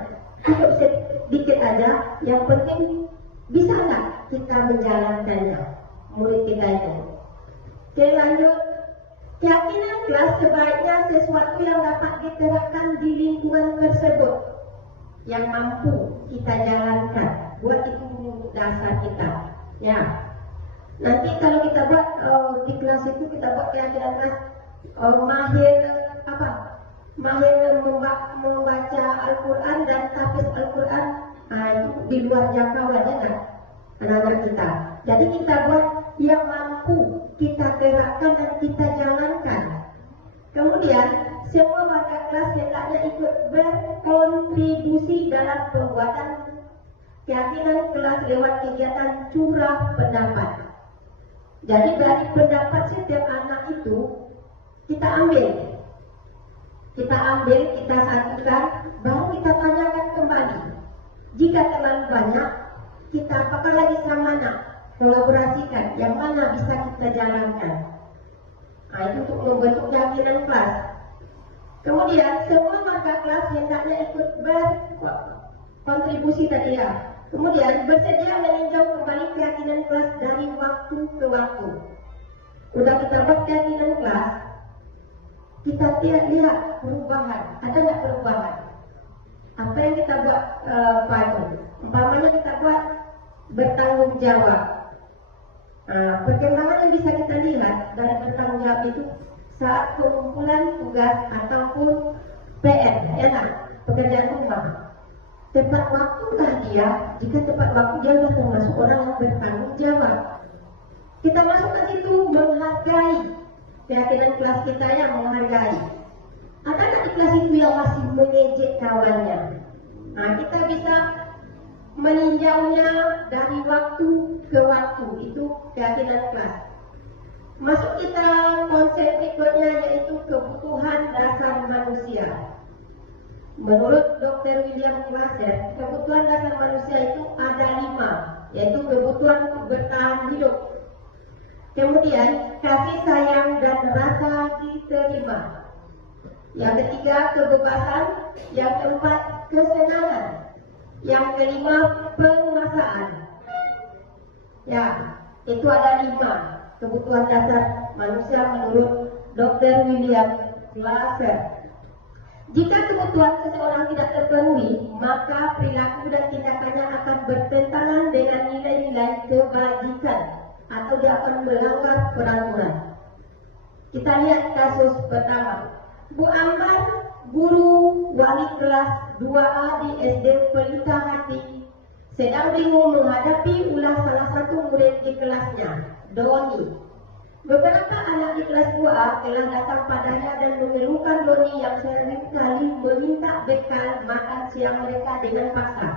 cukup sedikit aja. Yang penting bisa nggak kita menjalankannya, murid kita itu. Oke, lanjut. Keyakinan kelas sebaiknya sesuatu yang dapat diterapkan di lingkungan tersebut, yang mampu kita jalankan. Buat itu dasar kita. Ya. Nanti kalau kita buat di kelas itu kita buat keyakinan kelas mahir apa? Mahir membaca Al-Quran dan tahfiz Al-Quran, itu di luar jangkauan ya kan? Anak-anak kita. Jadi kita buat yang mampu kita terapkan dan kita jalankan. Kemudian semua warga kelas hendaknya ikut berkontribusi dalam pembuatan keyakinan kelas lewat kegiatan curah pendapat. Jadi dari pendapat setiap anak itu kita ambil, kita satukan, baru kita tanyakan kembali. Jika terlalu banyak, kita apakah lagi sama anak, kolaborasikan, yang mana bisa kita jalankan. Nah, itu untuk membentuk keyakinan kelas. Kemudian semua warga kelas hendaknya ikut berkontribusi tadi ya. Kemudian bersedia meninjau kembali keyakinan kelas dari waktu ke waktu. Udah kita buat keyakinan kelas, kita lihat perubahan. Ada nggak perubahan? Apa yang kita buat umpamanya kita buat bertanggung jawab. Perkembangan yang bisa kita lihat dari bertanggung jawab itu saat pengumpulan tugas ataupun PR, pekerjaan rumah. Tepat waktukah dia? Jika tepat waktu, dia sudah termasuk orang yang bertanggung jawab. Kita masuk ke situ menghargai keyakinan kelas kita yang menghargai. Ada nggak di kelas itu yang masih mengejek kawannya? Nah, kita bisa meninjaunya dari waktu ke waktu. Itu keyakinan kelas. Masuk kita konsep berikutnya, yaitu kebutuhan dasar manusia. Menurut Dr. William Glasser, kebutuhan dasar manusia itu ada 5, yaitu kebutuhan untuk bertahan hidup. Kemudian kasih sayang dan rasa diterima. Yang ketiga kebebasan. Yang keempat kesenangan. Yang kelima penguasaan. Ya, itu ada 5 kebutuhan dasar manusia menurut Dr. William Glasser. Jika kebutuhan seseorang tidak terpenuhi, maka perilaku dan tindakannya akan bertentangan dengan nilai-nilai kebajikan atau dia akan melanggar peraturan. Kita lihat kasus pertama. Bu Ambar, guru wali kelas 2A di SD Pelita Hati, sedang bingung menghadapi ulah salah satu murid di kelasnya, Doni. Beberapa anak di kelas 2A telah datang padanya dan mengeluhkan Doni yang sering kali meminta bekal makan siang mereka dengan paksa.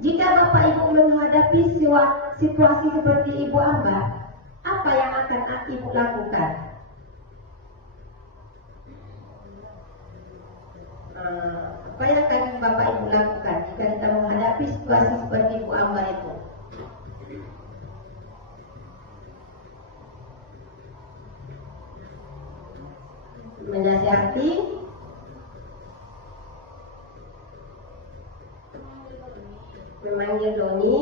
Jika Bapak Ibu menghadapi situasi seperti Ibu Ambar, apa yang akan Ibu lakukan? Apa yang akan Bapak Ibu lakukan jika kita menghadapi situasi seperti Ibu Ambar itu? Menasihati, memanggil Doni,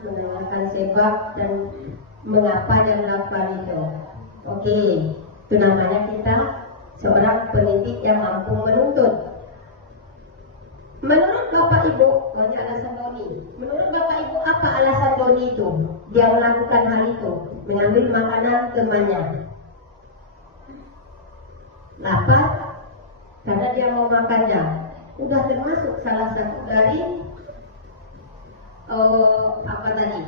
menanyakan sebab dan mengapa dia melakukan itu. Oke, itu namanya kita seorang pendidik yang mampu menuntut. Menurut Bapak Ibu, ini alasan Doni. Menurut Bapak Ibu, apa alasan Doni itu? Dia melakukan hal itu, mengambil makanan temannya. Lapar karena dia mau makannya. sudah termasuk salah satu dari apa tadi,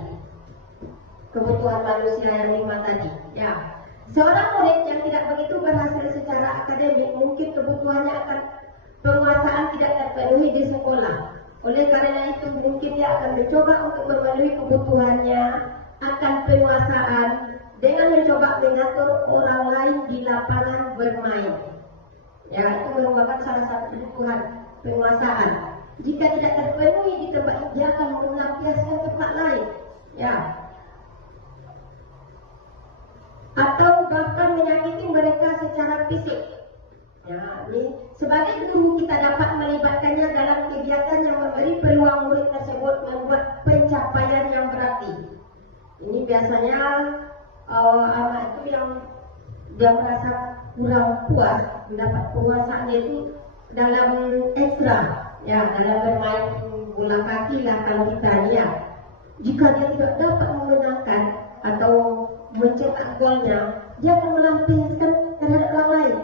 kebutuhan manusia yang 5 tadi. Ya, seorang murid yang tidak begitu berhasil secara akademik, mungkin kebutuhannya akan penguasaan tidak terpenuhi di sekolah. Oleh karena itu, mungkin dia akan mencoba untuk memenuhi kebutuhannya akan penguasaan dengan mencoba mengatur orang lain di lapangan bermain. Ya, itu merupakan salah satu kebutuhan penguasaan. Jika tidak terpenuhi di tempat itu, dia akan melampiaskan tempat lain. Ya, atau bahkan menyakiti mereka secara fisik. Ya, ini sebagai guru kita dapat melibatkannya dalam kegiatan yang memberi peluang murid tersebut membuat pencapaian yang berarti. Ini biasanya anak itu yang dia merasa kurang puas mendapat penguasaan itu dalam ekstra, ya, dalam bermain bola kaki lah kalau kita lihat. Jika dia tidak dapat memenangkan atau mencetak golnya, dia akan melampiaskan terhadap orang lain.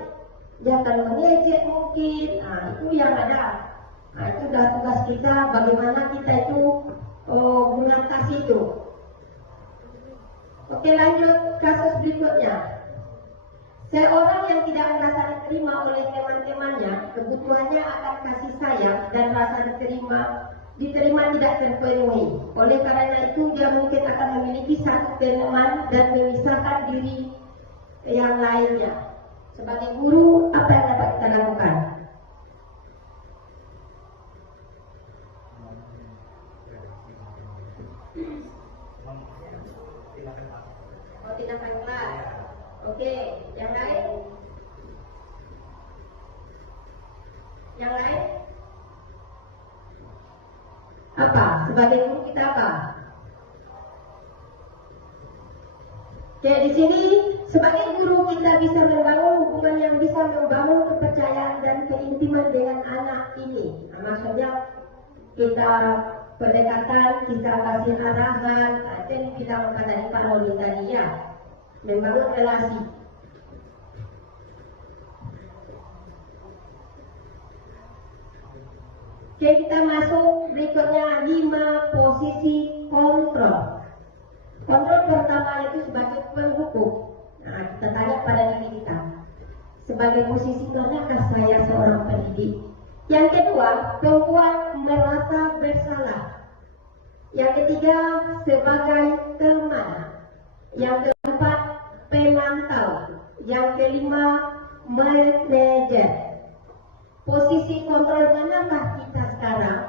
Dia akan mengejek mungkin. Itu yang ada. Itu dah tugas kita, bagaimana kita itu mengatasi itu. Oke, lanjut kasus berikutnya. Seorang yang tidak merasa diterima oleh teman-temannya, kebutuhannya akan kasih sayang dan rasa diterima tidak terpenuhi. Oleh karena itu, dia mungkin akan memiliki satu teman dan memisahkan diri yang lainnya. Sebagai guru, apa yang dapat kita lakukan? Tindakan kelas. Oke, yang lain? Yang lain? Apa? Sebagai guru kita apa? Oke, di sini sebagai guru kita bisa membangun hubungan yang bisa membangun kepercayaan dan keintiman dengan anak ini. Maksudnya kita pendekatan, kita kasih arahan, itu yang bilang tadi Pak Roni tadi, ya, membangun relasi. Oke, kita masuk berikutnya 5 posisi kontrol. Kontrol pertama itu sebagai penghukum. Kita tanya pada diri kita, sebagai posisi manakah saya seorang pendidik? Yang kedua, membuat merasa bersalah. Yang ketiga, sebagai teman. Yang keempat, pemantau. Yang kelima, manajer. Posisi kontrol manakah kita sekarang?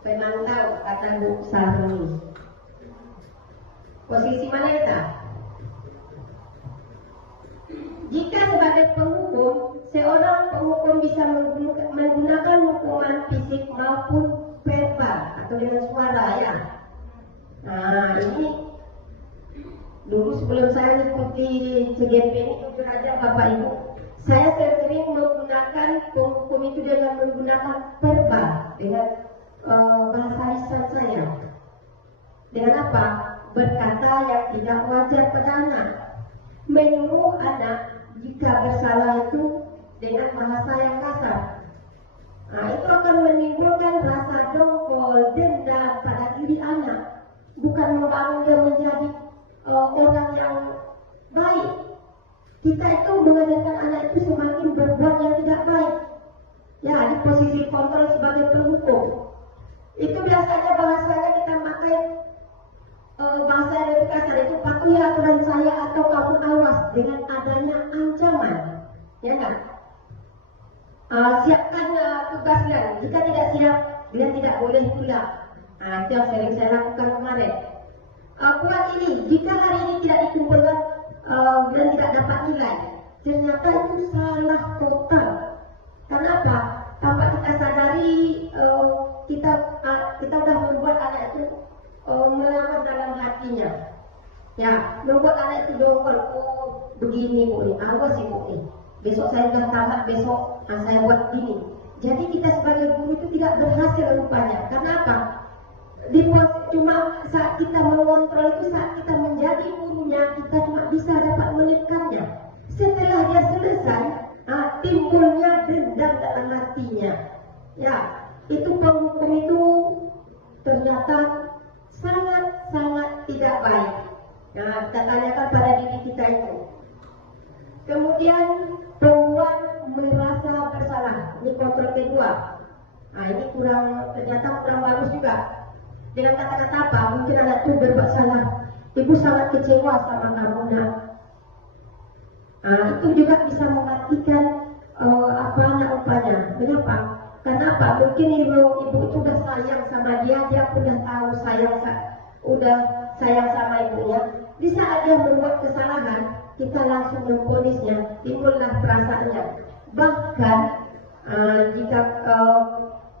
Pemantau, kata Bu Sarmi. Posisi mana kita? Jika sebagai penghukum, seorang penghukum bisa menggunakan hukuman fisik maupun verbal atau dengan suara, ya. Ini dulu sebelum saya mengikuti CGP ini belajar Bapak Ibu, saya sering menggunakan penghukum itu dengan menggunakan verbal, dengan bahasa lisan saya. Dengan apa? Berkata yang tidak wajar pada anak, menyuruh anak jika bersalah itu dengan bahasa yang kasar. Itu akan menimbulkan rasa dongkol, dendam pada diri anak, bukan membangun dia menjadi orang yang baik. Kita itu mengajarkan anak itu semakin berbuat yang tidak baik. Ya, di posisi kontrol sebagai penghukum. Itu biasanya bahasanya kita pakai bahasa yang lebih kasar, itu patuhi aturan saya atau kamu awas, dengan adanya ancaman, ya kan? Siapkan tugas kalian. Jika tidak siap, kalian tidak boleh pulang. Itu yang sering saya lakukan kemarin. Kuat ini, jika hari ini tidak dikumpulkan dan tidak dapat nilai, ternyata itu salah total. Kenapa? Tanpa kita sadari, kita sudah membuat anak itu melawan dalam hatinya. Ya, membuat anak itu dongkol. Begini Bu, awas sih Bu, besok saya sudah tamat, besok saya buat gini. Jadi kita sebagai guru itu tidak berhasil rupanya. Kenapa? Cuma saat kita mengontrol itu, saat kita menjadi gurunya, kita cuma bisa dapat menekannya. Setelah dia selesai, timbulnya Ya, itu penghukum itu ternyata sangat tidak baik. Nah, kita tanyakan pada diri kita itu. Kemudian perempuan merasa bersalah. Ini kontrol kedua. Nah, ini ternyata kurang bagus juga. Dengan kata-kata apa? Mungkin anak itu berbuat salah. Ibu sangat kecewa sama kamu, nak. Nah, itu juga bisa mematikan anak upahnya. Kenapa? Kenapa? Mungkin ibu itu udah sayang sama dia udah tahu udah sayang sama ibunya. Di saat dia berbuat kesalahan, kita langsung memvonisnya, timbullah perasaannya. Bahkan jika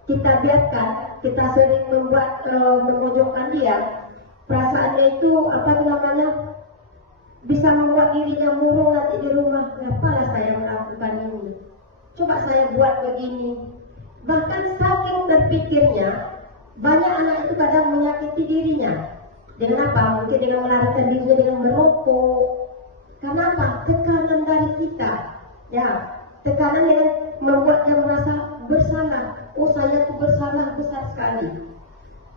kita biarkan, kita sering memojokkan dia, perasaannya itu bisa membuat dirinya murung nanti di rumah. Kenapa saya melakukan ini? Coba saya buat begini. Bahkan saking terpikirnya, banyak anak itu kadang menyakiti dirinya. Dengan apa? Mungkin dengan melarikan dirinya dengan merokok. Kenapa? Tekanan dari kita. Ya, tekanan yang membuat dia merasa bersalah. Oh, saya tuh bersalah besar sekali.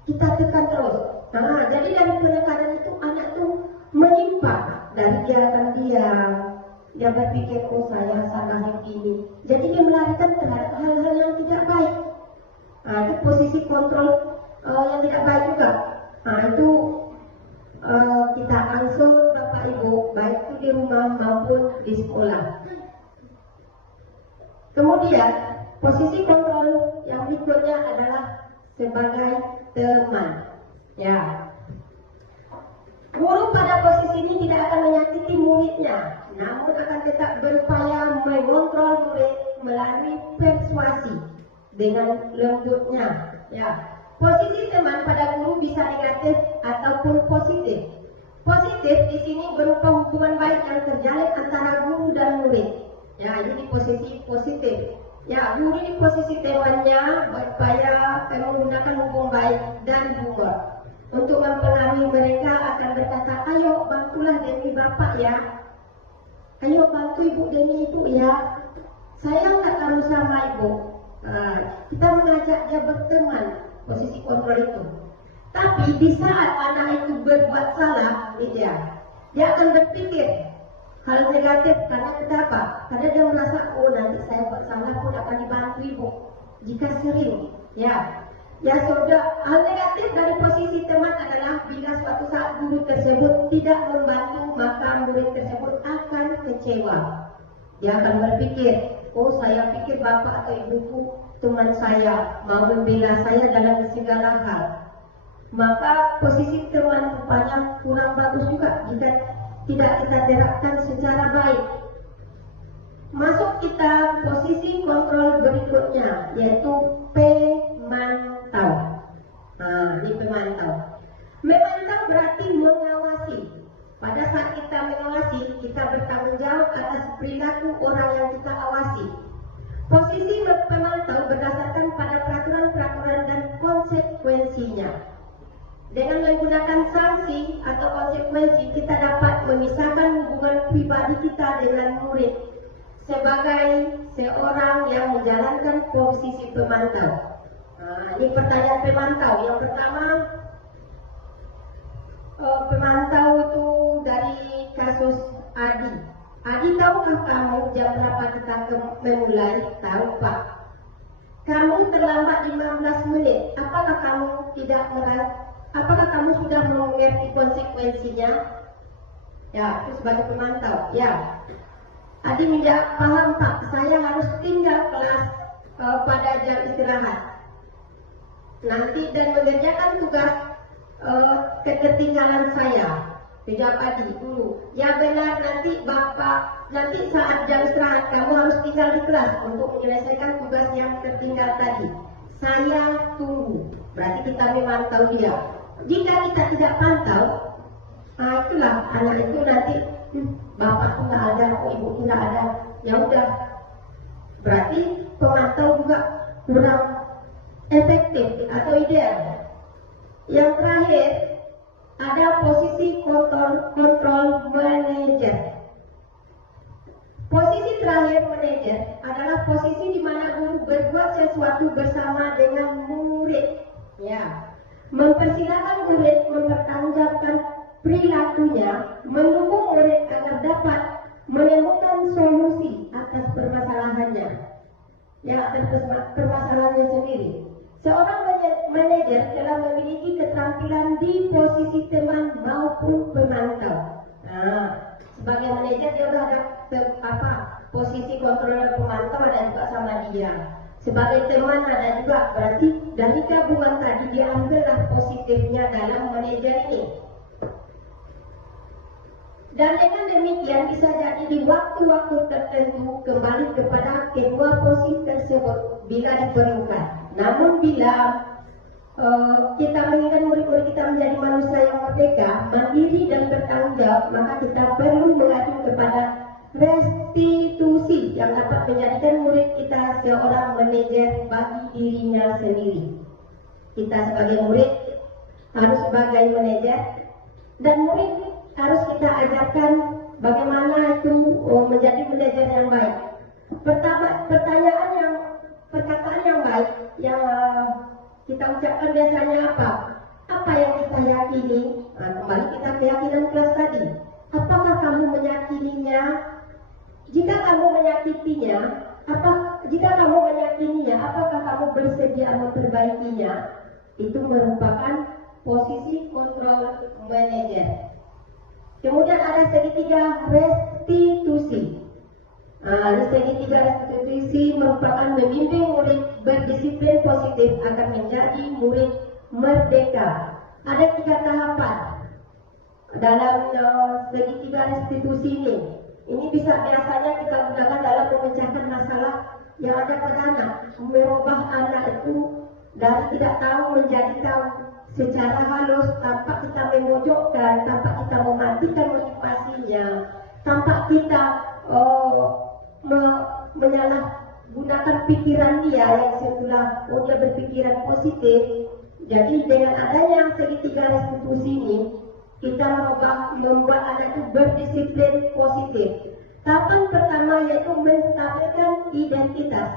Kita tekan terus. Nah, jadi dari penekanan itu anak tuh menyimpang dari dia akan diam. Dia berpikir, oh saya salah yang ini. Jadi dia melarikan terhadap hal-hal yang tidak baik. Nah, itu posisi kontrol yang tidak baik juga. Nah, itu kita ansur Bapak Ibu, baik itu di rumah maupun di sekolah. Kemudian, posisi kontrol yang berikutnya adalah sebagai teman. Ya. Guru pada posisi ini tidak akan menyakiti muridnya, namun akan tetap berupaya mengontrol murid melalui persuasi dengan lembutnya. Ya, posisi teman pada guru bisa negatif ataupun positif. Positif di sini berupa hubungan baik yang terjalin antara guru dan murid. Ya, ini di posisi positif. Ya, guru di posisi temannya berupaya menggunakan hubungan baik dan humor. Untuk mempengaruhi mereka akan berkata, ayo bantulah demi bapak ya. Ayo bantu ibu demi ibu ya. Sayang tak kamu sama ibu. Kita mengajak dia berteman, posisi kontrol itu. Tapi di saat anak itu berbuat salah, dia akan berpikir hal negatif. Karena kenapa? Karena dia merasa, oh nanti saya buat salah pun akan dibantu ibu. Jika sering, Ya sudah, hal negatif dari posisi teman adalah bila suatu saat guru tersebut tidak membantu, maka murid tersebut akan kecewa. Dia akan berpikir, oh saya pikir bapak atau ibuku teman saya, mau membela saya dalam segala hal. Maka posisi teman rupanya kurang bagus juga jika tidak kita terapkan secara baik. Masuk kita posisi kontrol berikutnya, yaitu pemantau. Nah, ini pemantau. Memantau berarti mengawasi. Pada saat kita mengawasi, kita bertanggung jawab atas perilaku orang yang kita awasi. Posisi pemantau berdasarkan pada peraturan-peraturan dan konsekuensinya. Dengan menggunakan sanksi atau konsekuensi, kita dapat memisahkan hubungan pribadi kita dengan murid sebagai seorang yang menjalankan posisi pemantau. Nah, ini pertanyaan pemantau. Yang pertama, pemantau itu dari kasus Adi. Adi, tahukah kamu jam berapa kita memulai? Tahu, Pak. Kamu terlambat 15 menit. Apakah kamu sudah mengerti konsekuensinya? Ya, itu sebagai pemantau. Ya. Adi menjawab, paham Pak, saya harus tinggal kelas pada jam istirahat. Nanti dan mengerjakan tugas ketertinggalan saya. Menjawab Adi dulu. Ya benar, nanti saat jam istirahat kamu harus tinggal di kelas untuk menyelesaikan tugas yang tertinggal tadi. Saya tunggu. Berarti kita memantau dia. Jika kita tidak pantau, itulah anak itu nanti bapak nggak ada, ibu nggak ada, ya udah. Berarti pemantau juga kurang efektif atau ideal. Yang terakhir ada posisi kontrol manajer. Posisi terakhir manajer adalah posisi di mana guru berbuat sesuatu bersama dengan murid. Ya, mempersilahkan murid mempertanggungjawabkan perilakunya, mendukung murid agar dapat menemukan solusi atas permasalahannya. Ya, atas permasalahannya sendiri. Seorang manajer telah memiliki keterampilan di posisi teman maupun pemantau. Nah, sebagai manajer dia udah ada posisi kontrol pemantau ada juga sama dia. Sebagai teman ada juga, berarti dari gabungan tadi diambillah positifnya dalam manajer ini. Dan dengan demikian bisa jadi di waktu-waktu tertentu kembali kepada kedua posisi tersebut bila diperlukan. Namun bila kita menginginkan murid-murid kita menjadi manusia yang merdeka, mandiri dan bertanggung jawab, maka kita perlu mengacu kepada restitusi yang dapat menjadikan murid kita seorang manajer bagi dirinya sendiri. Kita sebagai murid harus sebagai manajer, dan murid harus kita ajarkan bagaimana itu menjadi manajer yang baik. Perkataan yang baik yang kita ucapkan biasanya apa? Apa yang kita yakini? Nah, kembali kita keyakinan kelas tadi. Apakah kamu meyakininya? Jika kamu meyakininya, apakah kamu bersedia memperbaikinya? Itu merupakan posisi kontrol manajer. Kemudian ada segitiga restitusi. Segitiga restitusi merupakan membimbing murid berdisiplin positif agar menjadi murid merdeka. Ada 3 tahapan dalam segitiga restitusi ini. Ini biasanya kita gunakan dalam memecahkan masalah yang ada pada anak, merubah anak itu dari tidak tahu menjadi tahu secara halus, tanpa kita memojokkan, tanpa kita mematikan motivasinya, tanpa kita menyalahgunakan pikiran dia yang semula dia berpikiran positif. Jadi dengan adanya segitiga restitusi ini, kita membuat anak itu berdisiplin positif. Tahapan pertama yaitu menstabilkan identitas.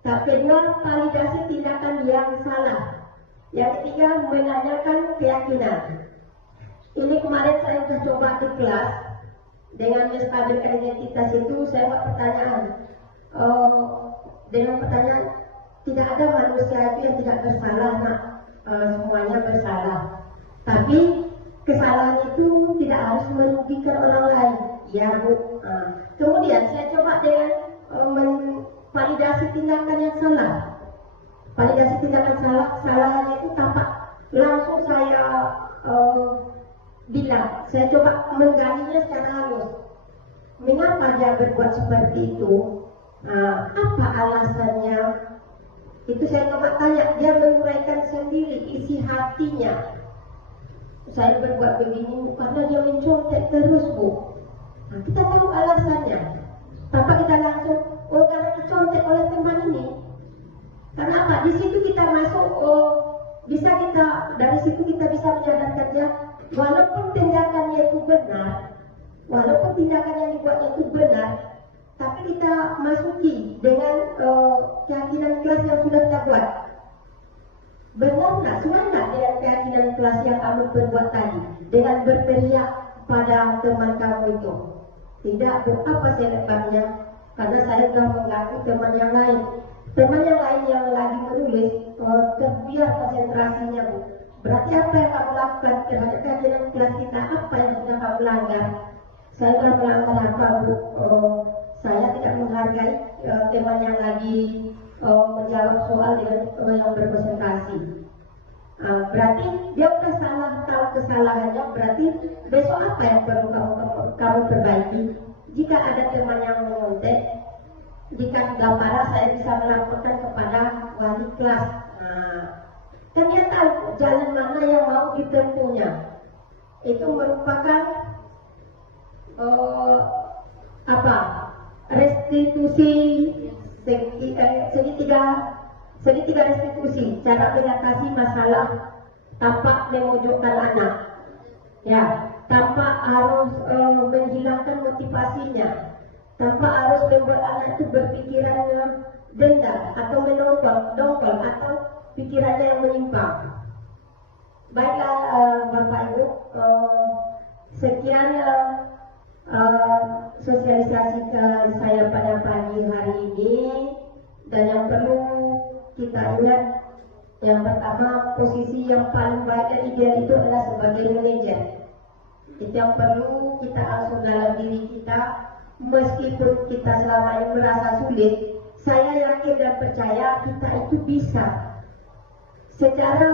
Tak kedua, validasi tindakan yang salah. Yang ketiga, menanyakan keyakinan. Ini kemarin saya sudah coba di kelas. Dengan menstabilkan identitas itu, saya buat pertanyaan. Dengan pertanyaan, tidak ada manusia itu yang tidak bersalah, nak. Semuanya bersalah. Tapi kesalahan itu tidak harus merugikan orang lain. Ya, Bu. Kemudian saya coba dengan validasi tindakan yang salah. Validasi tindakan salahnya itu tampak langsung saya bilang. Saya coba menggalinya secara halus. Mengapa dia berbuat seperti itu? Apa alasannya? Itu saya coba tanya. Dia menguraikan sendiri isi hatinya. Saya berbuat begini karena dia mencontek terus, Bu. Kita tahu alasannya. Tanpa kita langsung, karena dicontek oleh teman ini. Kenapa? Di situ kita masuk, dari situ kita bisa menyadarkan dia, walaupun tindakannya itu benar, walaupun tindakan yang dibuatnya itu benar, tapi kita masuki dengan keyakinan kelas yang sudah kita buat. Benar nggak? Semangat dengan keyakinan kelas yang kamu perbuat tadi, dengan berteriak pada teman kamu itu. Tidak, apa sebabnya? Karena saya sudah mengganggu teman yang lain. Teman yang lain yang lagi menulis, terbiar konsentrasinya, Bu. Berarti apa yang kamu lakukan terhadap keyakinan kelas kita? Apa yang sudah kamu langgar? Saya sudah melanggar apa, Bu? Saya tidak menghargai teman yang lagi menjawab soal dengan yang berkonsentrasi. Berarti dia sudah salah, tahu kesalahannya. Berarti besok apa yang perlu kamu perbaiki? Jika ada teman yang mengontek, jika gambaran saya bisa melaporkan kepada wali kelas. Kan dia tahu jalan mana yang mau ditempuhnya. Itu merupakan restitusi segitiga restitusi, cara mengatasi masalah tanpa memojokkan anak, ya, tanpa harus menghilangkan motivasinya, tanpa harus membuat anak itu berpikirannya dendam atau dongkol atau pikirannya yang menyimpang. Baiklah Bapak Ibu, sekian sosialisasi saya pada pagi hari ini. Dan yang perlu kita ingat, yang pertama, posisi yang paling baik dan ideal itu adalah sebagai manajer. Itu yang perlu kita asuh dalam diri kita. Meskipun kita selama ini merasa sulit, saya yakin dan percaya kita itu bisa. Secara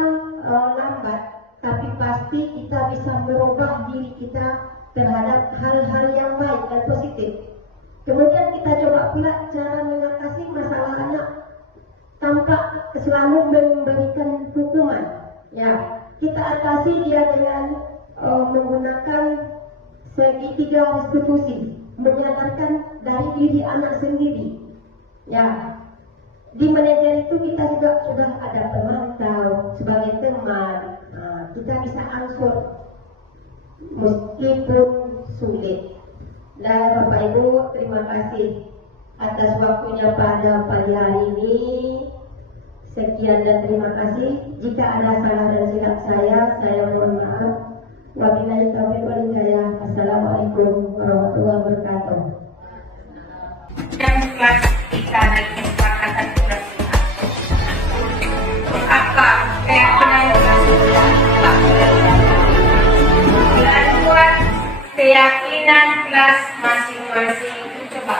lambat, tapi pasti kita bisa merubah diri kita terhadap hal-hal yang baik dan positif. Kemudian kita coba pula cara mengatasi masalah anak tanpa selalu memberikan hukuman. Ya, kita atasi dia dengan menggunakan segitiga restitusi, menyadarkan dari diri anak sendiri. Ya, di manajer itu kita juga sudah ada pemantau sebagai teman. Kita bisa ansur meskipun sulit. Dan Bapak Ibu, terima kasih atas waktunya pada pagi hari ini. Sekian dan terima kasih. Jika ada salah dan silap saya mohon maaf. Wabillahi taufiq wal hidayah. Assalamualaikum warahmatullahi wabarakatuh. Yang kelas kita dan kesepakatan sudah apa keyakinan kelas masing-masing itu coba